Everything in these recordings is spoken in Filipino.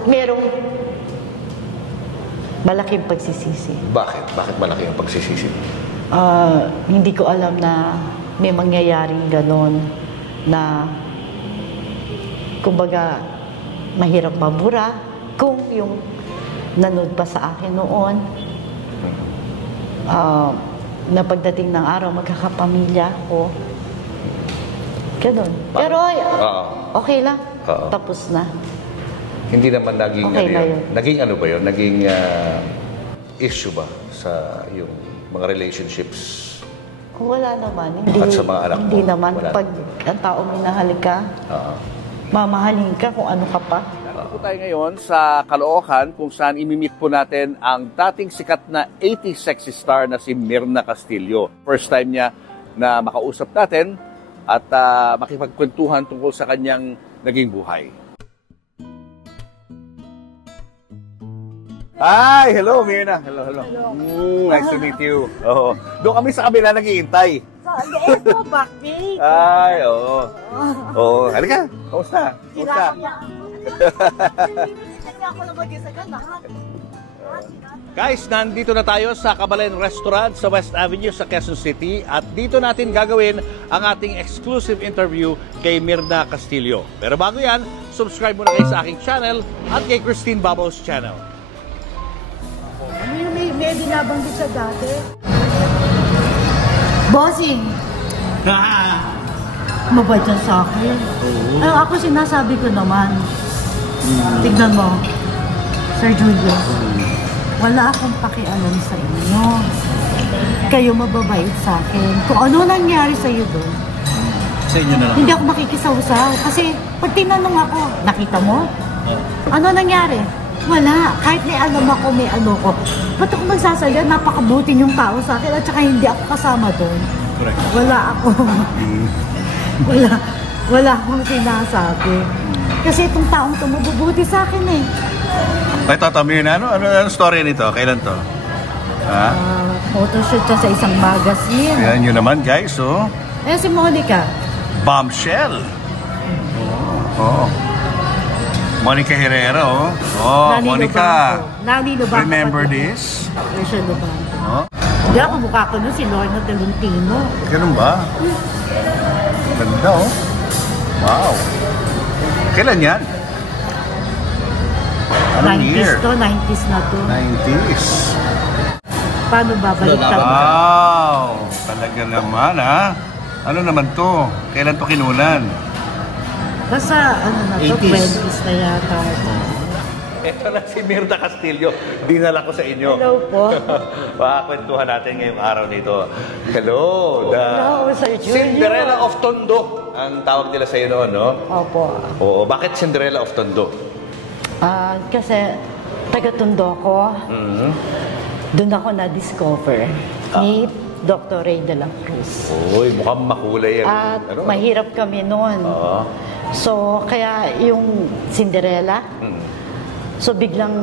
At merong malaking pagsisisi. Bakit? Bakit malaki ang pagsisisi? Hindi ko alam na may mangyayaring ganon na kumbaga mahirap mabura kung yung nanood pa sa akin noon na pagdating ng araw magkakapamilya ko. Ganon. Pero okay lang. Tapos na. Hindi naman naging okay ano yun. Naging ano ba yun? Naging issue ba sa yung mga relationships? Wala naman. Hindi, at sa mga anak mo? Hindi naman. Wala. Pag ang tao minahal ka, mamahalin ka kung ano ka pa. Nandito po tayo ngayon sa Caloocan kung saan imimit po natin ang dating sikat na 80s sexy star na si Myrna Castillo. First time niya na makausap natin at makipagkwentuhan tungkol sa kanyang naging buhay. Hi! Hello, Myrna. Hello. Nice to meet you. Doon kami sa kabila nag-iintay. Ito, bakit? Ay, oo. Halika. Kamusta? Guys, nandito na tayo sa Kabalen Restaurant sa West Avenue sa Quezon City at dito natin gagawin ang ating exclusive interview kay Myrna Castillo. Pero bago yan, subscribe muna kayo sa aking channel at kay Christine Babos channel. May binabanggit sa dati. Bossing! Mabait yan sa akin. Ako sinasabi ko naman. Tignan mo, Sir Julio. Wala akong pakialam sa inyo. Kayo mababait sa akin. Kung ano nangyari sa iyo doon, sa inyo na lang. hindi ako makikisawsaw. Kasi pag tinanong ako, nakita mo? Ano nangyari? Wala. Kahit may alam ako, may ano ko. Ba't ako magsasalya? Napakabuti yung tao sa akin at saka hindi ako kasama doon. Correct. Wala ako. wala akong sinasabi. Kasi itong taong ito mabubuti sa akin eh. Ito, Myrna, ano story nito? Kailan to? Photoshoot to sa isang magazine. Ayan nyo naman, guys, oh. Eh, si Monica. Bombshell. Monica Herrera, oh. Nani Monica. Nani Lubanco. Remember this? Rachel Lubanco. Hindi ako mukha ko nun si Lorna Tolentino. Ganun ba? Ganda, oh. Wow. Kailan yan? Anong 90s year? to, 90s na to. 90s. Paano babaliktad? Wow! Talaga naman, ha? Ano naman to? Kailan to kinunan? Basta, ano na to, 20s na yata. Ito na si Myrna Castillo. Dinala ko sa inyo. Hello po. Makakwentuhan natin ngayong araw nito. Hello, Hello, Sir Julio. Cinderella of Tondo. Ang tawag nila sa iyo noon, no? Opo. Oo, bakit Cinderella of Tondo? Kasi taga-Tondo ko. Doon ako na-discover ni Dr. Ray de la Cruz. Uy, mukhang makulay yan. At mahirap kami noon. So, kaya yung Cinderella, so biglang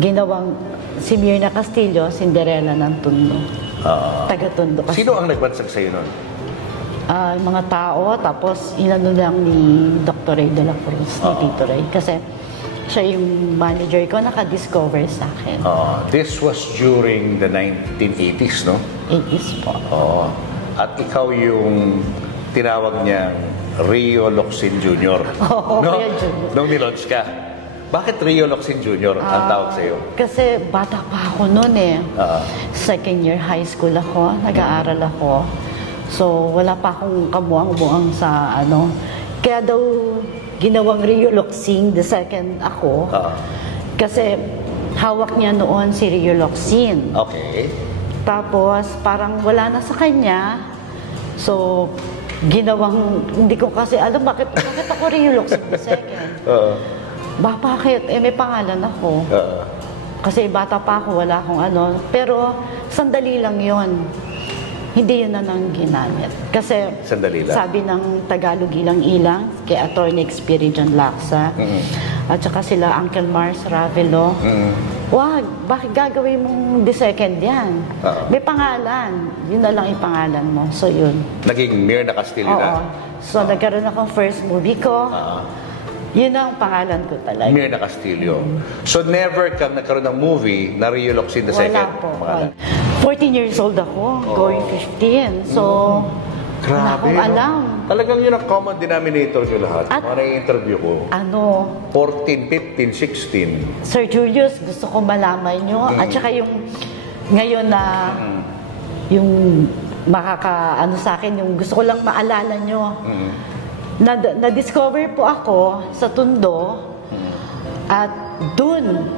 ginawang si Myrna Castillo, Cinderella ng Tondo. Taga-Tondo kasi. Sino ang nagbansag sa iyo noon? Mga tao, tapos inano lang ni Dr. Ray de la Cruz, ni Tito Ray. Kasi siya yung manager ko, naka-discover sa akin. This was during the 1980s, no? 80s po. At ikaw yung tinawag niyang Rio Locsin Jr. Oo, no? Rio Jr. Nung nilaunch ka. Bakit Rio Locsin Jr. ang tawag sa iyo? Kasi bata pa ako noon eh. Second year high school ako, nag-aaral ako. So, wala pa akong kamuang-muang sa ano. Kaya daw ginawang Rio Locsin, the second ako. Kasi hawak niya noon si Rio Locsin. Okay. Tapos parang wala na sa kanya. So, ginawang, hindi ko kasi alam bakit ako Rio Locsin the second. Bakit? May pangalan ako. Kasi bata pa ako, wala akong ano. Pero sandali lang yon. Hindi yun na nang ginamit. Kasi sabi ng Tagalog Ilang-Ilang, kay Attorney Experidian Laksa, at saka sila Uncle Mars Ravelo, wag, bakit gagawin mong the second yan? May pangalan. Yun na lang yung pangalan mo. So yun. Naging Myrna Castillo na? So nagkaroon akong first movie ko. Yun ang pangalan ko talaga. Mirna Castillo. So never kang nagkaroon ng movie na Rio Locsin the Wala second? po. Pangalan? 14 years old ako, going 15. So, wala akong no? alam. Talagang yun ang common denominator ko lahat. At- Mga na-interview ko. 14, 15, 16. Sir Julius, gusto ko malaman nyo. At saka yung ngayon na yung makaka-ano sa akin, yung gusto ko lang maalala nyo. Na-discover po ako sa Tondo at dun,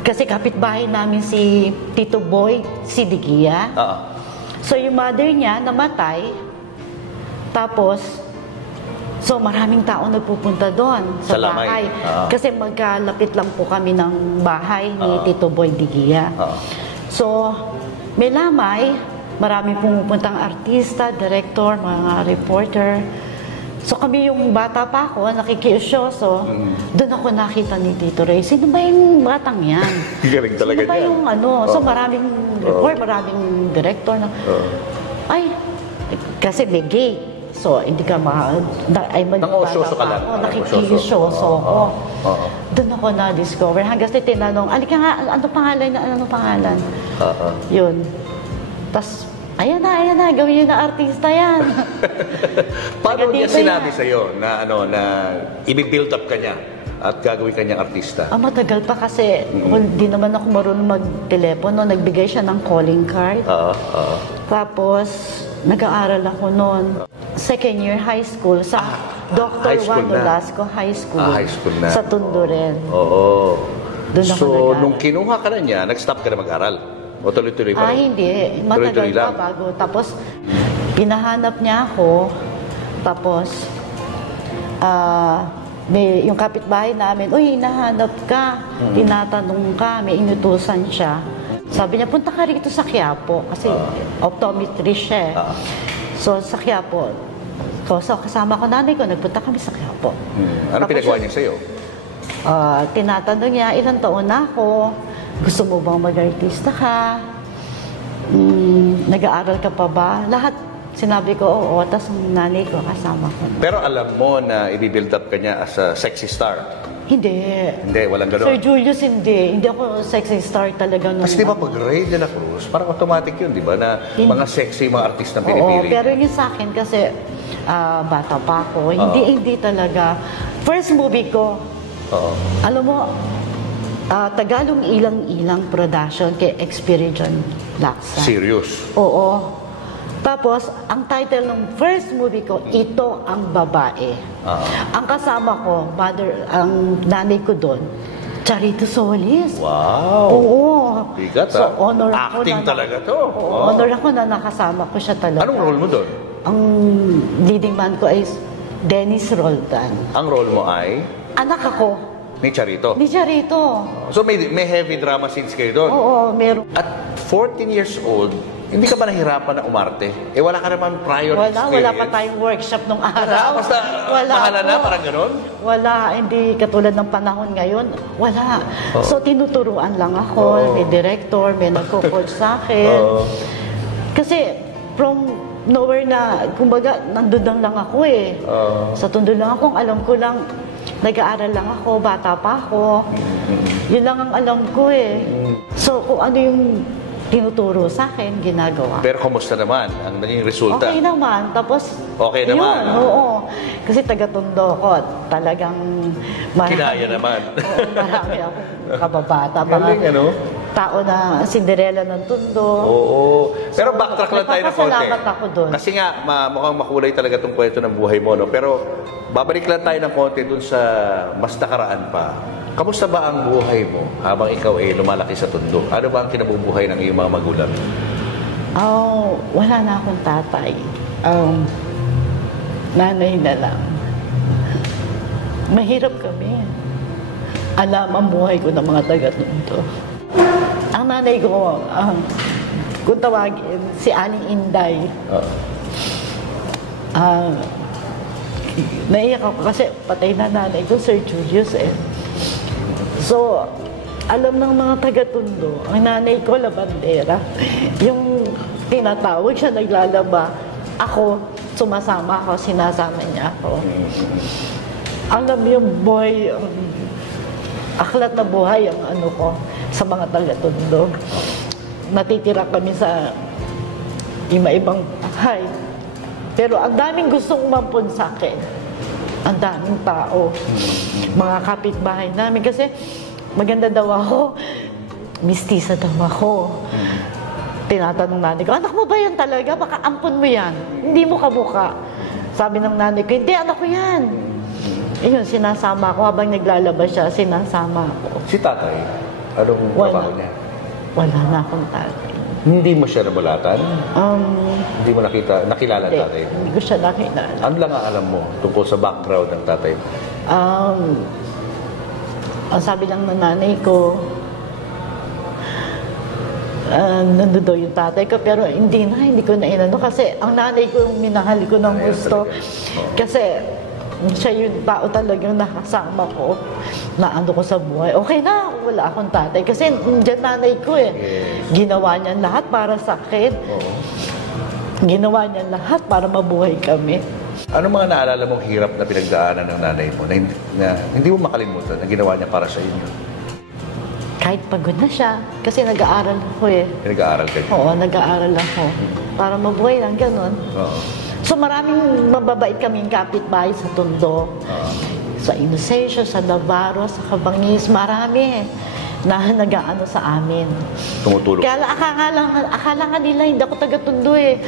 kasi kapitbahay namin si Tito Boy Sidigia. So yung mother niya namatay, tapos so maraming tao nagpupunta doon sa Lamay. bahay. Kasi magkalapit lang po kami ng bahay ni Tito Boy Digia. So may lamay, maraming pumupuntang artista, director, mga reporter. So kami yung bata pa ako, nakikiusyoso, doon ako nakita ni Tito Ray. Sino ba yung batang yan? Galing talaga Sino ba yan. yung ano? So maraming report, maraming director na, ay, kasi may gay. So hindi ka Nang-usyoso ka lang. Nakikiusyoso ako. Doon ako na-discover. Hanggang sa tinanong, alika nga, ano pangalan? Yun. Tapos, ayan na, gawin niyo na artista yan. Paano niya Taga-dito sinabi yan. sa'yo na, na i-build up ka niya at gagawin ka niyang artista? Matagal pa kasi, hindi naman ako marunong mag-telepono. Nagbigay siya ng calling card. Tapos, nag-aaral ako noon. Second year high school sa Dr. high school Juan na. Nolasco High School. High school na. Sa Tondo rin. Oo. Doon ako So, nag-aaral. nung kinuha ka na niya, nag-stop ka na mag-aral? O tuloy-tuloy pa rin? Hindi. Matagal Tuloy-tuloy pa lang. bago. Tapos, pinahanap niya ako. Tapos, yung kapitbahay namin, uy, hinahanap ka. Tinatanong ka. May inutusan siya. Sabi niya, punta ka rito sa Quiapo. Kasi optometrist siya. So, sa Quiapo. So, kasama ko nanay ko, nagpunta kami sa Quiapo. Ano Tapos pinagawa niya sa'yo? Tinatanong niya, ilang taon na ako? Gusto mo bang mag-artista ka? Nag-aaral ka pa ba? Lahat sinabi ko, oo. Tapos ang nanay ko, kasama ko. Pero alam mo na i-build up ka niya as a sexy star? Hindi. Hindi, walang Sir gano'n. Julius, hindi. Hindi ako sexy star talaga noon. Kasi di ba pag Ray de la Cruz, parang automatic yun, di ba? Na mga sexy mga artist na Oo, pinipili. pero yun sa akin kasi bata pa ako. Hindi talaga. First movie ko, alam mo, Tagalog Ilang-Ilang Production kay Experition Laksa. Serious. Oo. Tapos, ang title ng first movie ko, Ito ang Babae. Ang kasama ko, ang nanay ko doon, Charito Solis. Wow. Oo. Bigat, So, honor ako Acting na, talaga to. Oo, honor ako na nakasama ko siya talaga. Anong role mo doon? Ang leading man ko ay Dennis Roldan. Ang role mo ay Anak ako ni Charito. ni Charito. So may heavy drama scenes kayo doon. Oo, meron. At 14 years old, hindi ka ba nahirapan na umarte? Eh wala ka naman prior experience. Wala pa tayong workshop nung araw. Basta pangalan na, po. parang gano'n? Wala, hindi katulad ng panahon ngayon. Wala. So, tinuturuan lang ako. May director, may nagko-coach sa akin. Kasi, from nowhere na, kumbaga, nandun lang ako eh. Sa Tondo lang ako, alam ko lang, nag-aaral lang ako, bata pa ako. Yun lang ang alam ko eh. So, kung ano yung tinuturo sa akin, ginagawa. Pero kumusta naman ang naging resulta? Okay naman. Tapos, Okay naman. Yun, oo. Kasi taga-Tondo ko. Talagang Kinaya naman. Oo, marami akong kababata. Galing, ano? Tao na Cinderella ng Tondo. Oo. Pero backtrack lang tayo ng konti. nagpapasalamat ako doon. Kasi nga, mukhang makulay talaga itong kwento ng buhay mo, no? Pero babalik lang tayo ng konti dun sa mas nakaraan pa. Kamusta ba ang buhay mo habang ikaw ay lumalaki sa Tondo? Ano ba ang kinabubuhay ng iyong mga magulang? Wala na akong tatay. Nanay na lang. Mahirap kami. Alam ang buhay ko ng mga taga-Tondo. Ang nanay ko, kung tawagin, si Aling Inday. Naiyak ako kasi patay na nanay ko, Sir Julius eh. So, alam ng mga taga-Tondo, ang nanay ko, labandera. Yung tinatawag siya, naglalaba. Ako, sumasama ako, sinasama niya ako. Alam mo yung boy, aklat na buhay ang ano ko sa mga taga-Tondo. Natitira kami sa iba-ibang bahay. Pero ang daming gustong umampun sa akin. Ang daming tao. Mga kapitbahay namin. Kasi maganda daw ako. Mistisa daw ako. Tinatanong nanay ko, anak mo ba yan talaga? Baka ampun mo yan. Hindi mo kabuka. Sabi ng nanay ko, hindi, anak ko yan. Ayun, sinasama ko. Habang naglalabas siya, sinasama ko. Si tatay, anong trabaho niya? Wala na akong tatay. Hindi mo siya nabulatan? Hindi mo nakilala Hindi, tatay? hindi ko siya nakilala. Ano lang ang alam mo tungkol sa background ng tatay mo? Ang sabi lang ng nanay ko, nandun daw yung tatay ko, pero hindi ko na inano kasi ang nanay ko yung minahal ko ng gusto. Kasi siya yung tao talagang nakasama ko na ano ko sa buhay. Okay na, wala akong tatay. Kasi dyan nanay ko eh. Ginawa niya lahat para sa akin. Ginawa niya lahat para mabuhay kami. Ano mga naalala mong hirap na pinagdaanan ng nanay mo na hindi mo makalimutan na ginawa niya para sa inyo? Kahit pagod na siya, kasi nag-aaral ako eh. Nag-aaral ka niya? Oo, nag-aaral ako. Para mabuhay lang, ganun. So maraming mababait kaming kapitbahay sa Tondo. Sa Inocencio, sa Navarro, sa Cabangis, marami na nag-aano sa amin. Tumutulong. Kaya akala nga nila hindi ako taga-Tondo eh.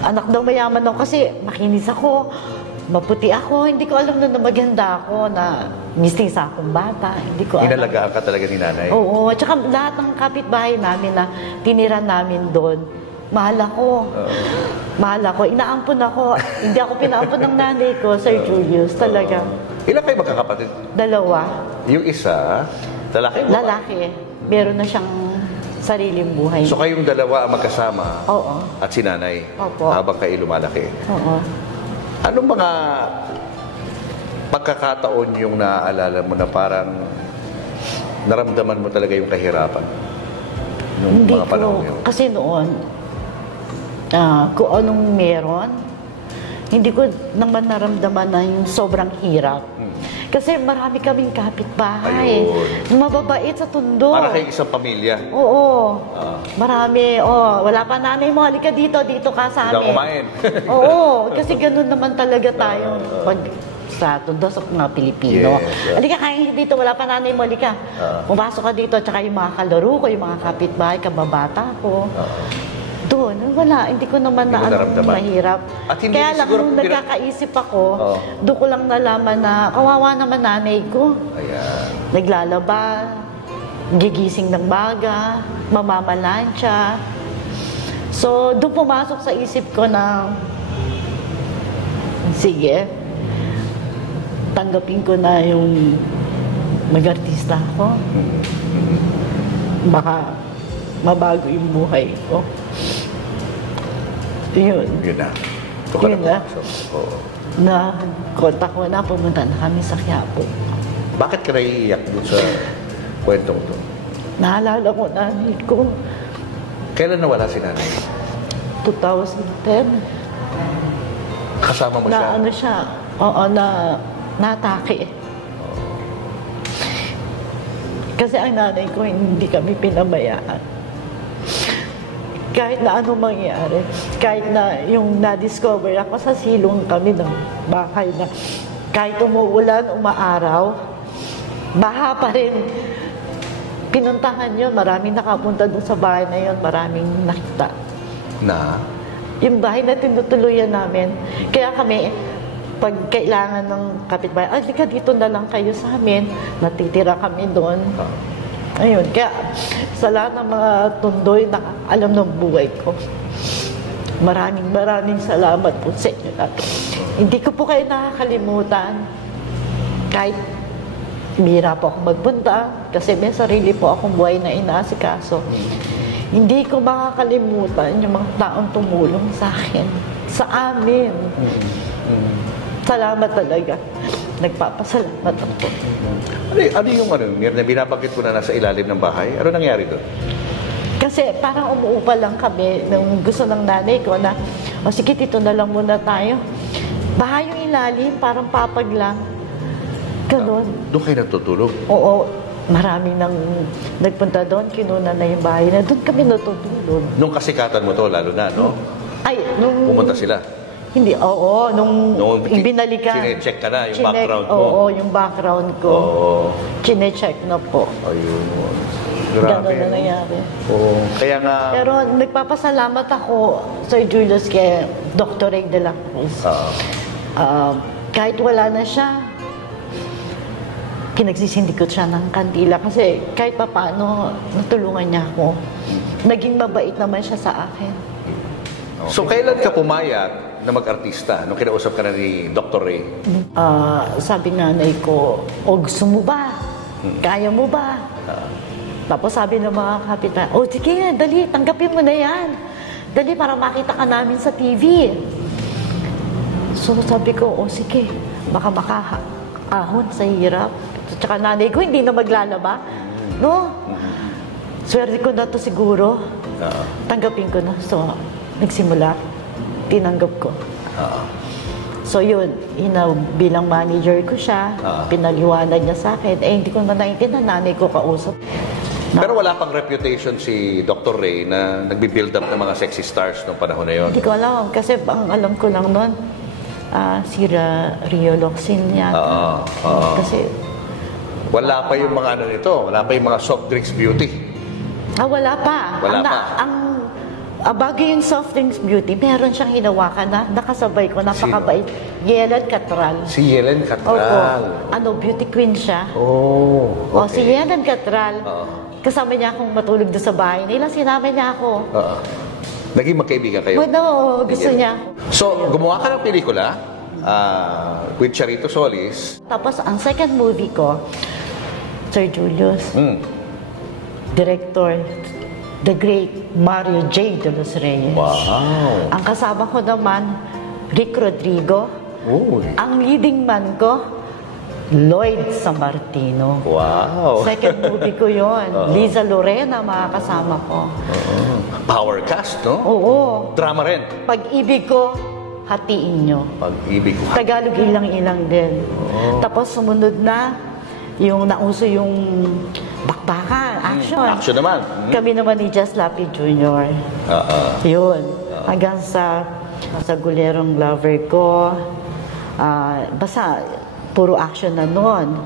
Anak daw mayaman ako kasi makinis ako, maputi ako. Hindi ko alam na maganda ako, na mistisa akong bata. Hindi ko alam. Inalagaan ka talaga ni nanay? Oo. At saka lahat ng kapitbahay namin na tinira namin doon, mahal ako. Mahal ako. Inaampun ako. Hindi ako pinaampun ng nanay ko, Sir Julius. Talaga. Ilan kayo magkakapatid? 2. Yung isa, lalaki mo? Lalaki. Meron na siyang sariling buhay. So kayong dalawa ang magkasama? Oo. At si nanay? Opo. Habang kayo lumalaki? Oo. Anong mga pagkakataon yung naaalala mo na parang naramdaman mo talaga yung kahirapan? Nung Hindi mga panahon yun? kasi noon, kung anong meron, hindi ko naman naramdaman na yung sobrang hirap. Kasi marami kaming kapitbahay. Mababait sa Tondo. Para kayong isang pamilya? Oo. Marami. Wala pa nanay mo. Halika dito. Dito ka sa amin. Hindi kumain. Oo. Kasi ganun naman talaga tayo pag sa Tondo sa mga Pilipino. Yes. Halika, kain dito. Wala pa nanay mo. Halika. Pumasok ka dito. Tsaka yung mga kalaro ko, yung mga kapitbahay, kababata ko. Doon, wala. Hindi ko naman na mahirap. At hindi Kaya lang, siguro nung nagkakaisip ako, doon ko lang nalaman na kawawa naman nanay ko. Ayan. Naglalaba, gigising ng baga, mamamalansya. So, doon pumasok sa isip ko na, sige, tanggapin ko na yung mag-artista ako. Baka mabago yung buhay ko. Yun. Yun na. Yun na. Na-contact ko na, pumunta na kami sa Quiapo. Bakit ka naiiyak doon sa kwentong to? Naalala ko nanay ko, Kailan nawala si nanay? 2010. Kasama mo siya? Na ano siya, na-atake. Kasi ang nanay ko, hindi kami pinabayaan. Kahit na ano mangyari, kahit na yung na-discover ako sa silong kami ng bahay na kahit umuulan, umaaraw, baha pa rin. Pinuntahan yun, maraming nakapunta doon sa bahay na yun, maraming nakita. Na? Yung bahay na tinutuluyan namin, kaya kami, pag kailangan ng kapitbahay, alika dito na lang kayo sa amin, natitira kami doon. Ayun, kaya sa lahat ng mga Tondoy na alam ng buhay ko, maraming salamat po sa inyo natin. Hindi ko po kayo nakakalimutan. Kahit bihira po ako magpunta, kasi may sarili po akong buhay na inaasikaso. Hindi ko makakalimutan yung mga taong tumulong sa akin, sa amin. Salamat talaga. Nagpapasalamat ako. Ano yung na binabanggit ko na nasa ilalim ng bahay? Ano nangyari doon? Kasi parang umuupa lang kami nung gusto ng nanay ko na, sige, dito na lang muna tayo. Bahay yung ilalim, parang papag lang. Ganon. Doon kayo natutulog? Oo, maraming nang nagpunta doon, kinuna na yung bahay na doon kami natutulog. Nung kasikatan mo to, lalo na, no? Ay, nung... Pumunta sila. Hindi, oo, nung binalikan. Chine-check ka na yung background mo. Oo, yung background ko. Oo. Chine-check na po. Ayun. Gano'n na nangyari. Oo. Kaya nga... Pero nagpapasalamat ako, Sir Julius, kay Dr. Ray de la Cruz. Kahit wala na siya, pinagsisindikot siya ng kandila kasi kahit paano natulungan niya ako. Naging mabait naman siya sa akin. Okay. So, kailan ka pumayag na mag-artista? Nung kinausap ka na ni Dr. Ray? Sabi nanay ko, o gusto mo ba? Kaya mo ba? Tapos sabi ng mga kapitan, o sige, dali, tanggapin mo na yan. Dali, para makita ka namin sa TV. So sabi ko, o sige, baka makaahon sa hirap. Tsaka nanay ko, hindi na maglalaba. No? Swerte ko na to siguro. Tanggapin ko na. So, nagsimula, tinanggap ko. So yun, bilang manager ko siya, pinaliwanag niya sa akin, hindi ko na naiintindihan, nanay ko kausap. Pero wala pang reputation si Dr. Ray na nagbi-build up ng mga sexy stars noong panahon na yun. Hindi ko alam, kasi ang alam ko lang nun, si Rio Locsin yata. Kasi wala pa yung mga ano nito, wala pa yung mga soft drinks beauty. Wala pa. Wala pa. Bago yung soft drinks beauty, meron siyang hinawakan na nakasabay ko, napakabait. Yelen Catral. Si Yelen Catral. Beauty queen siya. Okay. Si Yelen Catral, kasama niya akong matulog doon sa bahay nila, sinama niya ako. Naging magkaibigan kayo? Gusto niya. So, gumawa ka ng pelikula with Charito Solis. Tapos, ang second movie ko, Sir Julius, director, the great Mario J. de los Reyes. Wow! Ang kasama ko naman, Rick Rodrigo. Ang leading man ko, Lloyd Sammartino. Wow! Second movie ko yon. Liza Lorena, mga kasama ko. Power cast, no? Oo. Drama rin. Pag-ibig ko, hatiin nyo. Pag-ibig ko. Tagalog ilang-ilang din. Tapos sumunod na, yung nauso yung bakbakan, action. Action naman. Kami naman ni Jess Lapi Jr. Yun. Hanggang sa Gulerong Lover ko. Basta, puro action na noon.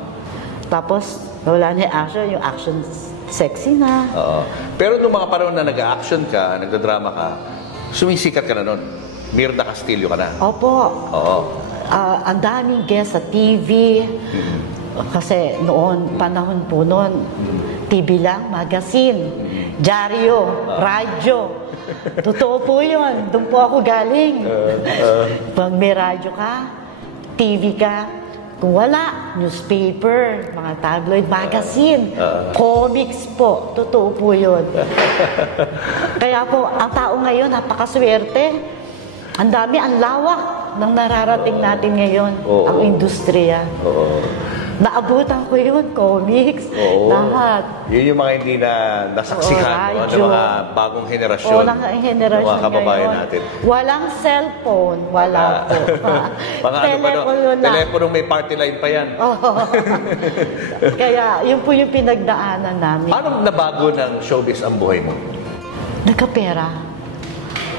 Tapos, wala na yung action sexy na. Pero nung mga panahon na nag-action ka, nagdadrama ka, sumisikat ka na noon. Mirna Castillo ka na. Opo. Ang daming guest sa TV. Kasi noon, panahon po noon, TV lang, magazine, dyaryo, radyo. Totoo po yun. Doon po ako galing. Pag may radyo ka, TV ka, kung wala, newspaper, mga tabloid, magazine, comics po. Totoo po yun. Kaya po, ang tao ngayon, napakaswerte. Ang dami, ang lawak ng nararating natin ngayon, ang industriya. Naabutan ko yun, comics, lahat. Yun yung mga hindi na nasaksihan ng mga bagong henerasyon. Ng henerasyon mga kababayan ngayon. natin. Walang cellphone, wala po. Mga teleponong may party line pa yan. Kaya yun po yung pinagdaanan namin. Paano nabago ng showbiz ang buhay mo? Nagkapera.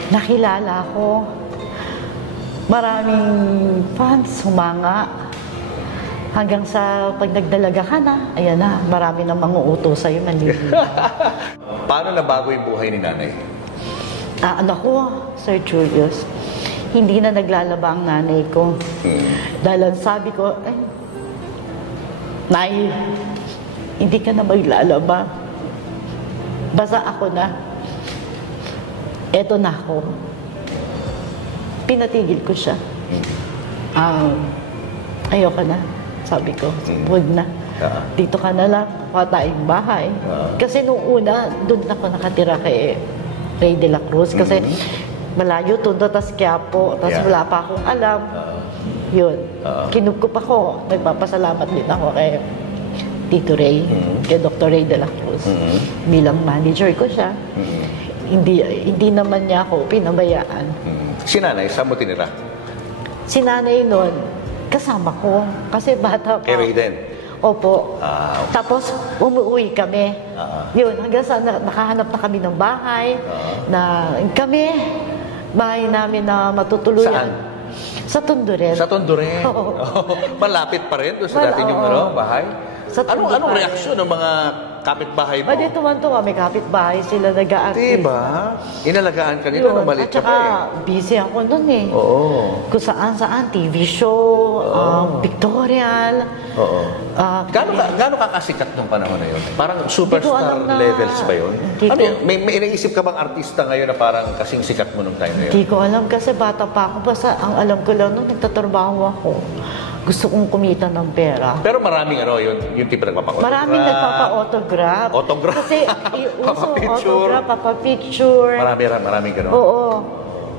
Nakilala ko. Maraming fans, humanga. Hanggang sa pag nagdalaga ka na, ayan na, marami nang manguutos sa'yo, manliligaw. Paano nabago yung buhay ni nanay? Anak ko, Sir Julius, hindi na naglalaba ang nanay ko. Dahil ang sabi ko, Nay, hindi ka na maglalaba. Basta ako na. Eto na ako. Pinatigil ko siya. Ayoko na. Sabi ko, huwag na. Dito ka na lang, kuha tayong bahay. Kasi nung una, doon ako nakatira kay Ray de la Cruz. Kasi malayo, Tondo, tas Quiapo. Tas wala pa akong alam. Yun. Kinupkup ako. Nagpapasalamat din ako kay Tito Ray, kay Dr. Ray de la Cruz. Bilang manager ko siya. Hindi naman niya ako pinabayaan. Si nanay, saan mo tinira? Si nanay noon, kasama ko. Kasi bata pa. Kay Raiden? Opo. Okay. Tapos, umuwi kami. Yun, hanggang sa nakahanap na kami ng bahay. Na kami, bahay namin na matutuluyan. Saan? Sa Tondo rin. Sa Tondo rin? Oo. Malapit pa rin doon sa dati yung bahay? Sa Tondo Anong pa rin. reaksyon ng mga kapitbahay mo? Dito man to, may kapitbahay sila nag-a-artist. Diba? Inalagaan ka nila nung maliit At ka saka, pa busy ako nun eh. Oo. Kung saan-saan, TV show, pictorial. Oo. Gaano ka kasikat nung panahon na yun? Parang superstar alam na- levels ba yun? Hindi Ano ko- yun? May iniisip ka bang artista ngayon na parang kasing sikat mo nung time na yun? Hindi ko alam kasi bata pa ako. Basta ang alam ko lang nung nagtatrabaho ako, gusto kong kumita ng pera. Pero maraming yung tipo nagpapakotograph. Maraming nagpapa-autograph. Autograph? Kasi uso Papa-picture. autograph, papa-picture. Maraming gano'n. Oo.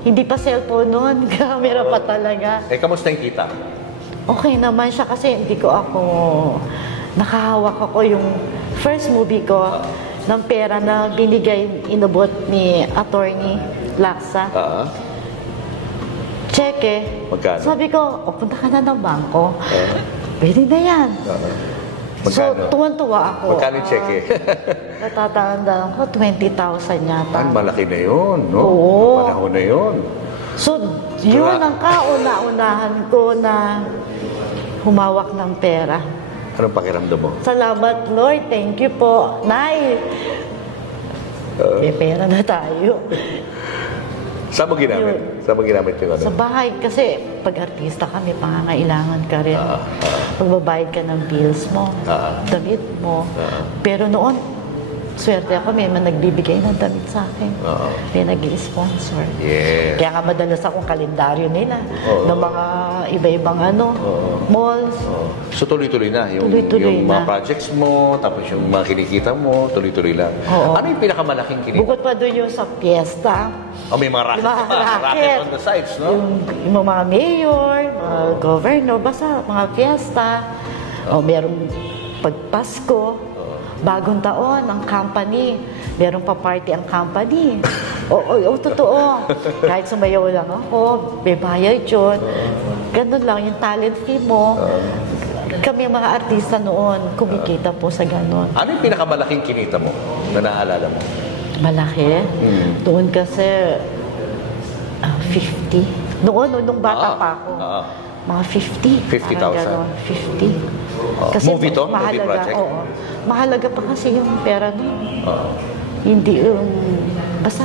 Hindi pa cellphone noon. Camera pa talaga. Kamusta yung kita? Okay naman siya kasi hindi ko ako nakahawak ako yung first movie ko ng pera na binigay, inabot ni Attorney Laksa. Cheque. Magkano? Sabi ko, punta ka na ng bangko. Pwede na yan. So, Magkano? tuwan-tuwa ako. Magkano yung cheque? Natatandaan ko, 20,000 yata. Malaki na yun, no? Oo. Panahon na yun. So, yun ang kauna-unahan ko na humawak ng pera. Anong pakiramdam mo? Salamat, Lord. Thank you po. Nay! May pera na tayo. Saan mo ginamit? Saan mo ginamit yung Sa bahay, kasi pag artista ka, may pangangailangan ka rin. Pagbabayad ka ng bills mo, damit mo. Pero noon, swerte ako, may nagbibigay ng damit sa akin. May nag-i-sponsor. Yes. Kaya nga madalas akong kalendaryo nila ng mga iba-ibang malls. So tuloy-tuloy na yung Tuloy-tuloy mga na. projects mo, tapos yung mga kinikita mo, tuloy-tuloy lang. Oo. Ano yung pinakamalaking kinikita? Bukod pa doon yung sa fiesta. May mga racket. Yung mga Racket racket. on the sides, no? Yung mga mayor, mga governor, basta mga fiesta. O merong pagpasko, bagong taon, ang company. Merong pa-party ang company. O totoo. Kahit sumayaw lang ako, may bayad yun. Ganun lang, yung talent fee mo. Kami mga artista noon, kumikita po sa ganun. Ano yung pinakamalaking kinita mo na naaalala mo? Malaki. Doon kasi 50. Nung bata pa ako. Mga 50. 50,000. Parang ganon, 50. Movie to? Movie mahalaga, project? oo. Mahalaga pa kasi yung pera nun. Hindi basta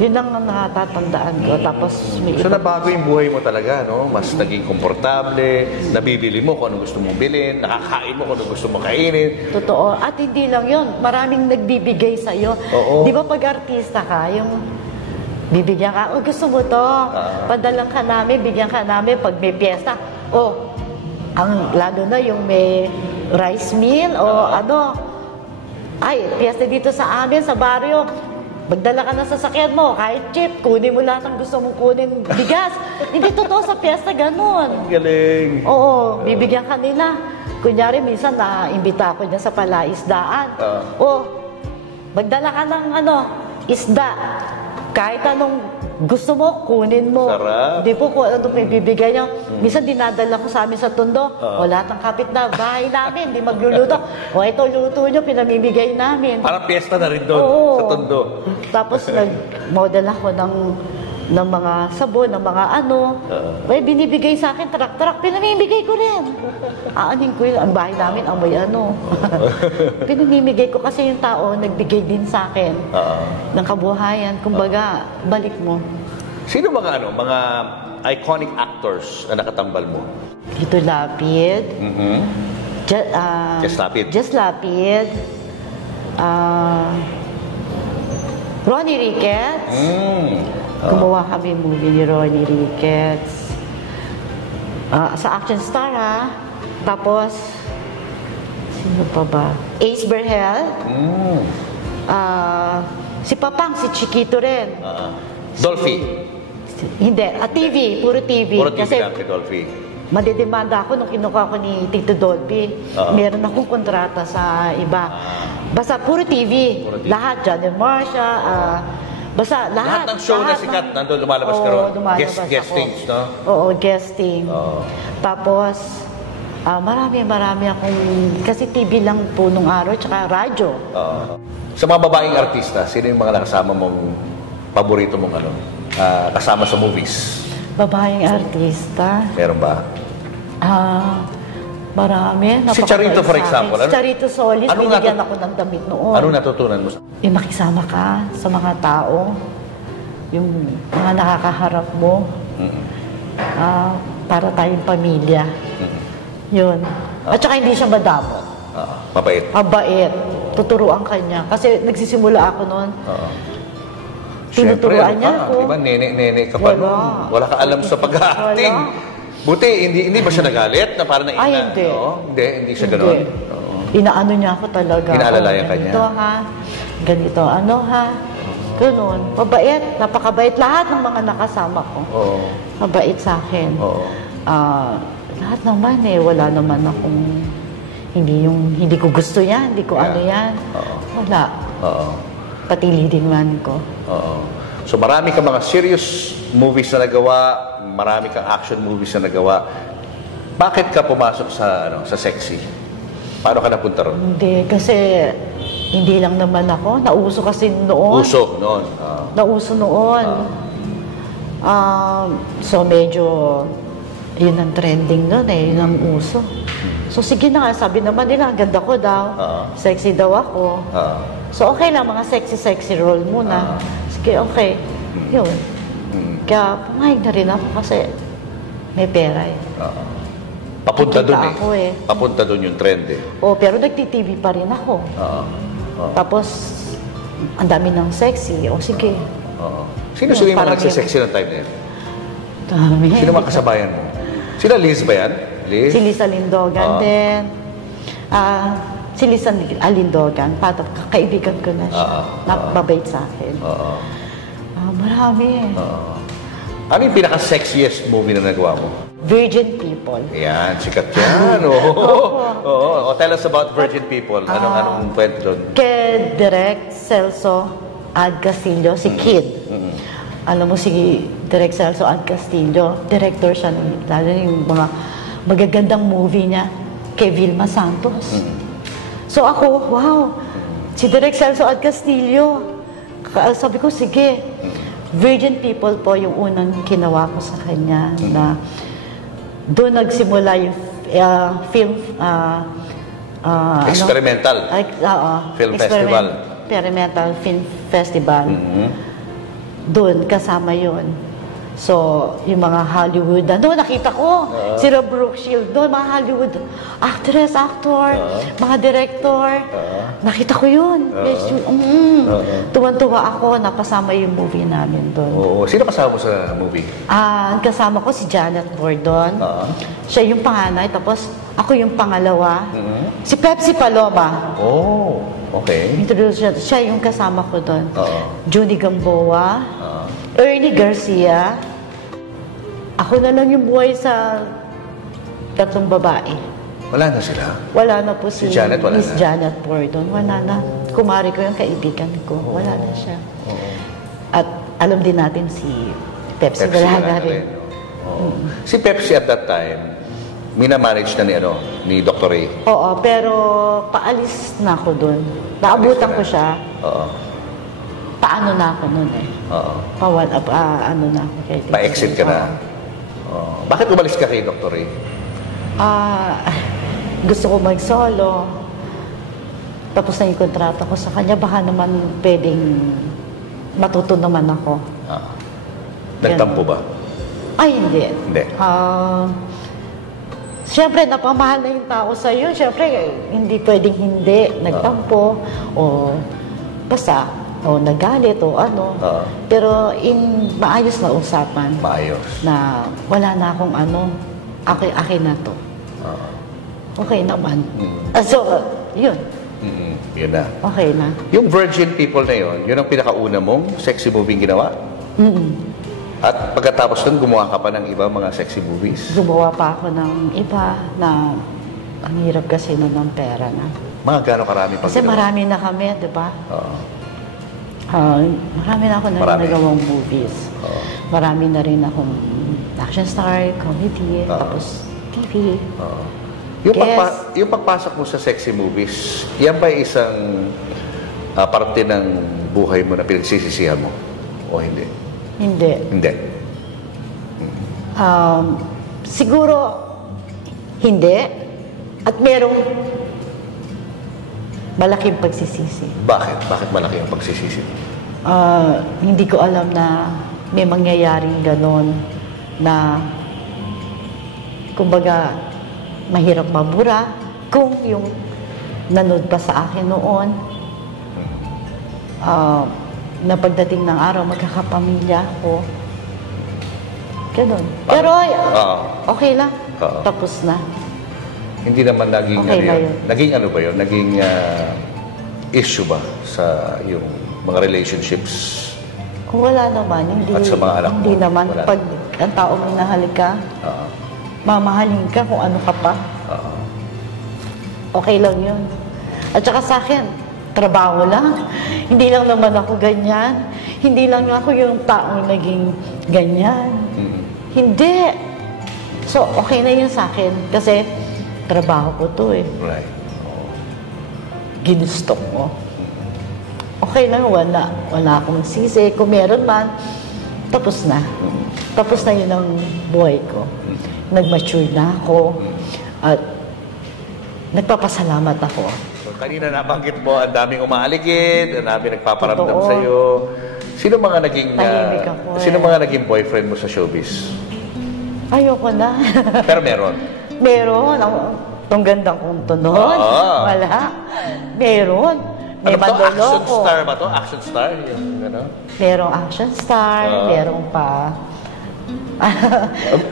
yun lang ang natatandaan ko. Tapos may So nabago yung buhay mo talaga, no? Mas naging komportable, nabibili mo kung ano gusto mong bilhin, nakakain mo kung ano gusto mong kainin. Totoo. At hindi lang yun. Maraming nagbibigay sa'yo. Oo. Di ba pag artista ka, yung bibigyan ka, gusto mo to, padalang ka namin, bigyan ka namin pag may piyesta. Lalo na yung may rice meal o piyesta dito sa amin, sa baryo. Magdala ka ng sasakyan mo, kahit chip, kunin mo lahat ng gusto mong kunin, bigas. Hindi totoo sa piyesta, ganun. Galing. Oo, bibigyan ka nila. Kunyari, minsan na-imbita ako dyan sa palaisdaan. Magdala ka ng isda. Kahit anong gusto mo, kunin mo. Sarap. Di po kung ano may bibigay niyo. Minsan dinadala ko sa amin sa Tondo. O lahat ng kapit na bahay namin, di magluluto. O ito, luto niyo, pinamimigay namin. Parang piyesta na rin doon sa Tondo. Tapos nag-model ako ng mga sabon, ng mga may binibigay sa akin, tarak-tarak, pinamimigay ko rin. Aanin ko yun, ang bahay namin, amoy pinamimigay ko kasi yung tao, nagbigay din sa akin ng kabuhayan. Kumbaga, balik mo. Sino mga iconic actors na nakatambal mo? Tito Lapid. Just Lapid. Just Lapid. Ronnie Ricketts. Gumawa kami movie ni Ronnie Ricketts. Sa Action Star, Tapos, sino pa ba? Ace Berhel. Si Papang, si Chiquito rin. Dolphy. Hindi, TV, puro TV. Puro TV Kasi lang kay Dolphy. madidemanda ako nung kinuha ko ni Tito Dolphy. Meron akong kontrata sa iba. Basta puro TV. Puro TV. Lahat, Johnny Marcia. Basta lahat. Lahat ng show na sikat, nandun lumalabas ka ron. Lumalabas ako. Guestings, no? Oo, guesting. Oo. Tapos, marami akong, kasi TV lang po nung araw, tsaka radyo. Sa mga babaeng artista, sino yung mga nakasama mong paborito mong kasama sa movies? Babaeng artista. Meron ba? Marami. Si Charito, for napakabait sa akin. example. Si Charito Solis, binigyan natu- ako ng damit noon. Anong natutunan mo? Yung makisama ka sa mga tao, yung mga nakakaharap mo, para tayong pamilya. Yun. At saka hindi siya madamot. Mabait. Mabait. Tuturuan ka niya. Kasi nagsisimula ako noon. Siyempre, Tinuturuan niya ako. Diba, nene ka pa Wala. nun. Wala ka alam sa pag-acting. Wala. Buti, hindi ba siya nagalit na parang naina? Ay, hindi. No? Hindi siya gano'n. Inaano niya ako talaga. Inaalalayan ka niya. Ganito ha. Ganito ha. Ganun. Mabait. Napakabait. Lahat ng mga nakasama ko. Oo. Mabait sa akin. Oo. Lahat naman wala naman akong hindi ko gusto yan, hindi ko ano yan. Wala. Oo. Pati leading man ko. Oo. So marami kang mga serious movies na nagawa, marami kang action movies na nagawa. Bakit ka pumasok sa sexy? Paano ka napunta ron? Hindi, kasi hindi lang naman ako. Nauso kasi noon. Uso noon. Nauso noon. So medyo yun ang trending noon yun ang uso. So sige na nga, sabi naman nila, ang ganda ko daw. Sexy daw ako. So okay lang, mga sexy role muna. Sige, okay. Yun. Kaya pumayag na rin ako kasi may pera Papunta Nakita doon ako Papunta doon yung trend pero nagti-TV pa rin ako. Tapos, ang dami ng sexy. Sige. Sino yung mga nagsisexy ng time na yun? Dami. Sino mga kasabayan mo? Sila Liz ba yan? Liz? Si Lisa Lindogan din. Si Lisa Lindogan, kaibigan ko na siya. Napabait sa akin. Marami. Ano yung pinaka-sexiest movie na nagawa mo? Virgin People. Yan, sikat yan. Oo. Tell us about Virgin People. Anong kwento doon? Kay Direk Celso Ad Castillo, si Kid. Alam mo si Direk Celso Ad Castillo, director siya lalo yung mga magagandang movie niya kay Vilma Santos. So ako, wow, si Direk Celso Ad Castillo. Sabi ko, sige, Virgin People po yung unang ginawa ko sa kanya na doon nagsimula yung film Experimental Film Festival. Experimental Film Festival. Doon kasama yun. So, yung mga Hollywood, nakita ko, si Rob Brookshield doon, mga Hollywood actress, actor, mga director, nakita ko yun. Tuwan-tuwa ako, napasama yung movie namin doon. Oo. Sino kasama mo sa movie? Ang kasama ko si Janet Bordon. Siya yung panganay, tapos ako yung pangalawa. Si Pepsi Paloma. Oh, okay. Introduce siya yung kasama ko doon. Judy Gamboa, Ernie Garcia. Ako na lang yung buhay sa tatlong babae. Wala na sila? Wala na po si Janet, wala Miss na? Janet Bordon. Wala na. Kumari ko yung kaibigan ko. Wala na siya. At alam din natin si Pepsi. Wala na rin. Si Pepsi at that time, minamanage na ni Dr. Ray. Oo, pero paalis na ako doon. Naabutan ko siya. Paano na ako noon ano na ako kay Pa-exit ka na. Bakit umalis ka kay Dr. Ray? Gusto ko mag-solo. Tapos na yung kontrata ko sa kanya. Baka naman pwedeng matuto naman ako. Nagtampo ba? Ay, hindi. Hindi. Siyempre, napamahal na yung tao sa'yo. Siyempre, hindi pwedeng hindi. Nagtampo. O basta, o nagalit o ano. Pero maayos na usapan. Maayos. Na wala na akong akin na to. Okay naman. So, yun. Yun na. Okay na. Yung Virgin People na yun ang pinakauna mong sexy movie ginawa? At pagkatapos nun, gumawa ka pa ng ibang mga sexy movies? Gumawa pa ako ng iba na ang hirap kasi nun ng pera na. Mga gano'ng karami pang Kasi ginawa? marami na kami, di ba? Marami na ako nagawang movies. Marami na rin akong action star, comedy, tapos TV. Yung pagpasok mo sa sexy movies, yan ba isang parte ng buhay mo na pinagsisisihan mo? O hindi? Hindi. Hindi. Siguro, hindi. At merong malaking pagsisisi. Bakit? Bakit malaki ang pagsisisi? Hindi ko alam na may mangyayaring ganon na kumbaga mahirap mabura kung yung nanood pa sa akin noon na pagdating ng araw magkakapamilya ako. Ganon. Pero okay lang. Tapos na. Hindi naman naging Okay na yun. Naging ano ba yun? Naging issue ba sa yung mga relationships? Wala naman. Hindi, At sa mga anak mo? hindi naman. Wala. Pag ang tao minahal ka, mamahalin ka kung ano ka pa. Okay lang yun. At saka sa akin, trabaho lang. Hindi lang naman ako ganyan. Hindi lang ako yung taong naging ganyan. Hindi. So, okay na yun sa akin. Kasi, trabaho ko to eh. Right. Ginusto mo. Okay lang, wala. Wala akong sisi. Kung meron man, tapos na. Tapos na yun ang buhay ko. Nag-mature na ako. At nagpapasalamat ako. So, kanina nabanggit mo, ang daming umaaligid, ang daming nagpaparamdam Totoo. sa'yo. Sino mga naging Tahimik ako sino mga naging boyfriend mo sa showbiz? Ayoko na. Pero meron. Meron. Itong gandang kong tunog. Wala. Meron. May Ano to? Action mandoloko. star ba to? Action star? Yung, ano? Merong action star. Merong pa...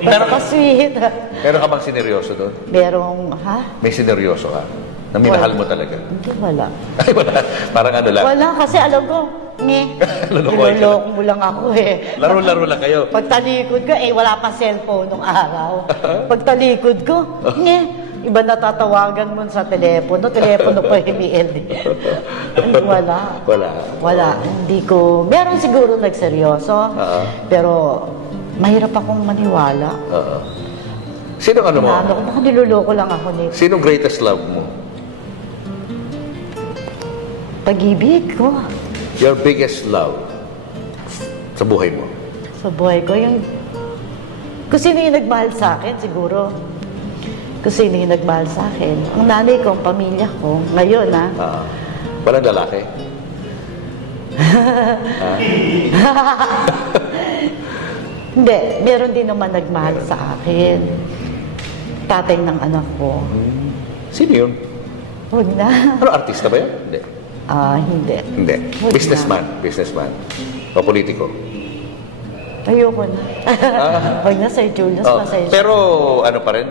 Meron pa sweet. Meron ka bang sineryoso doon? Merong, ha? May sineryoso ka? Na minahal mo talaga? Hindi, wala. Ay, wala. Parang ano lang. Wala kasi alam ko, niloloko mo lang ako eh. Laro-laro lang kayo. Pagtalikod ko, wala pa cellphone nung araw. Pagtalikod ko, iba natatawagan mo sa telepono pa himiel. Wala. Wala. Hindi ko, meron siguro nagseryoso, pero mahirap akong maniwala. Sino ano mo? Baka niloloko lang ako ni Sino greatest love mo? pag-ibig ko. Your biggest love sa buhay mo? Sa buhay ko, yung... Kung sino yung nagmahal sa akin, siguro. Kung sino yung nagmahal sa akin. Ang nanay ko, ang pamilya ko. Ngayon, Walang lalaki? Hindi. Meron din naman nagmahal sa akin. Tatay ng anak ko. Sino yun? Huwag na. Ano, artista ba yun? Hindi. Hindi. Hindi. Huwag Businessman. Businessman. O politiko. Ayoko na. Huwag na, Sir Julius. Pasensya. Pero ano pa rin?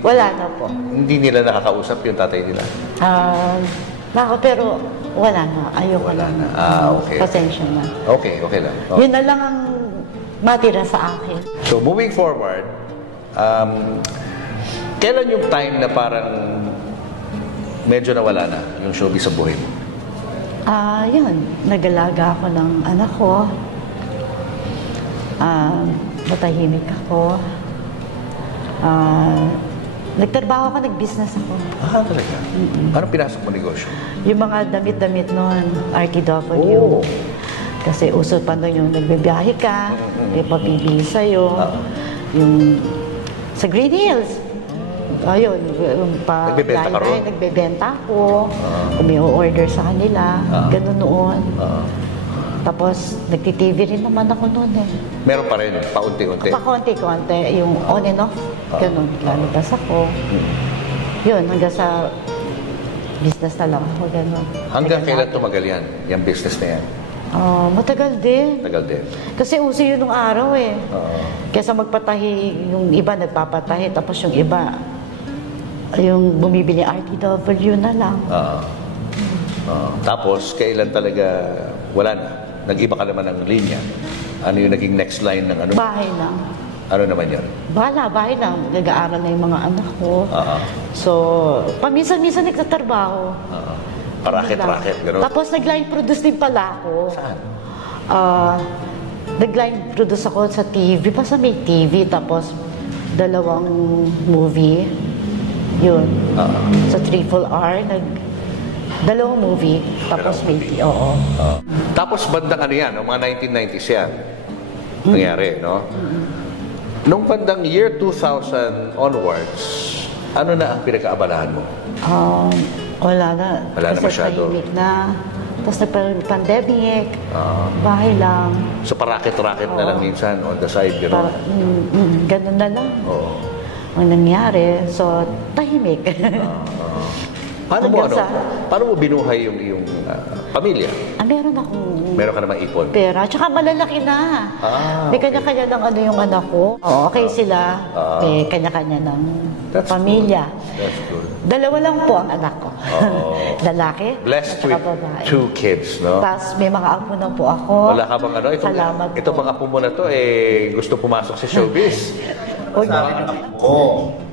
Wala na po. Hindi nila nakakausap yung tatay nila? Pero wala na. Ayoko Wala na. na. Okay. Pasensya na. Okay, okay lang. Yun na lang ang matira sa akin. So, moving forward, kailan yung time na parang medyo nawala na yung showbiz sa buhay mo? Yun. Nag-alaga ako ng anak ko. Matahimik ako. Nagtrabaho ako, nag-business ako. Talaga? Anong pinasok mo negosyo? Yung mga damit-damit noon, RTW. Oh. Kasi uso pa doon yung nagbibiyahe ka, may papibili sa'yo. Yung sa Green Hills. Ayun, Nagbebenta ka ron? nagbebenta ako. Kung may order sa kanila, ganun noon. Tapos, nagti-TV rin naman ako noon eh. Meron pa rin, paunti-unti. Pakonti-konti, yung on and off, ganun. Lalabas ako. Yun, hanggang sa business na lang ako, ganun. Hanggang kailan tumagal yan? Yung business na yan? Matagal din. Tagal din. Kasi uso yun nung araw eh. Kesa magpatahi, yung iba nagpapatahi, tapos yung iba, yung bumibili RTW na lang. Tapos, kailan talaga wala na? Nag-iba ka naman ng linya. Ano yung naging next line ng ano? Bahay lang. Ano naman yun? Bahay lang. Nag-aaral na yung mga anak ko. So, paminsan-minsan nagtatrabaho. Racket, gano'n. Tapos nag-line produce din pala ako. Saan? Nag-line produce ako sa TV, pa sa may TV, tapos 2 movie. Yun. Sa Triple R, 2 movie, tapos may oo. Tapos bandang ano yan, mga 1990s yan. Nangyari, no? Nung bandang year 2000 onwards, ano na ang pinag-aabalahan mo? Wala na. Wala na Kasi masyado. tahimik na. Tapos nagpa-pandemic. Bahay lang. So paraket-raket na lang minsan on the side, gano'n? Ganun na lang. Oo. Ang nangyari. So, tahimik. Paano mo, Hanggang paano mo binuhay yung pamilya? Meron akong Meron ka namang ipon? pera. Tsaka malalaki na. May kanya-kanya ng ano yung anak ko. Okay sila. May kanya-kanya ng pamilya. That's good. 2 lang po ang anak ko. Lalaki. Blessed at with saka babae. 2 kids, no? Tapos may mga apo na po ako. Wala ka bang ano? Salamat Ito po. mga apo mo na to, gusto pumasok sa showbiz.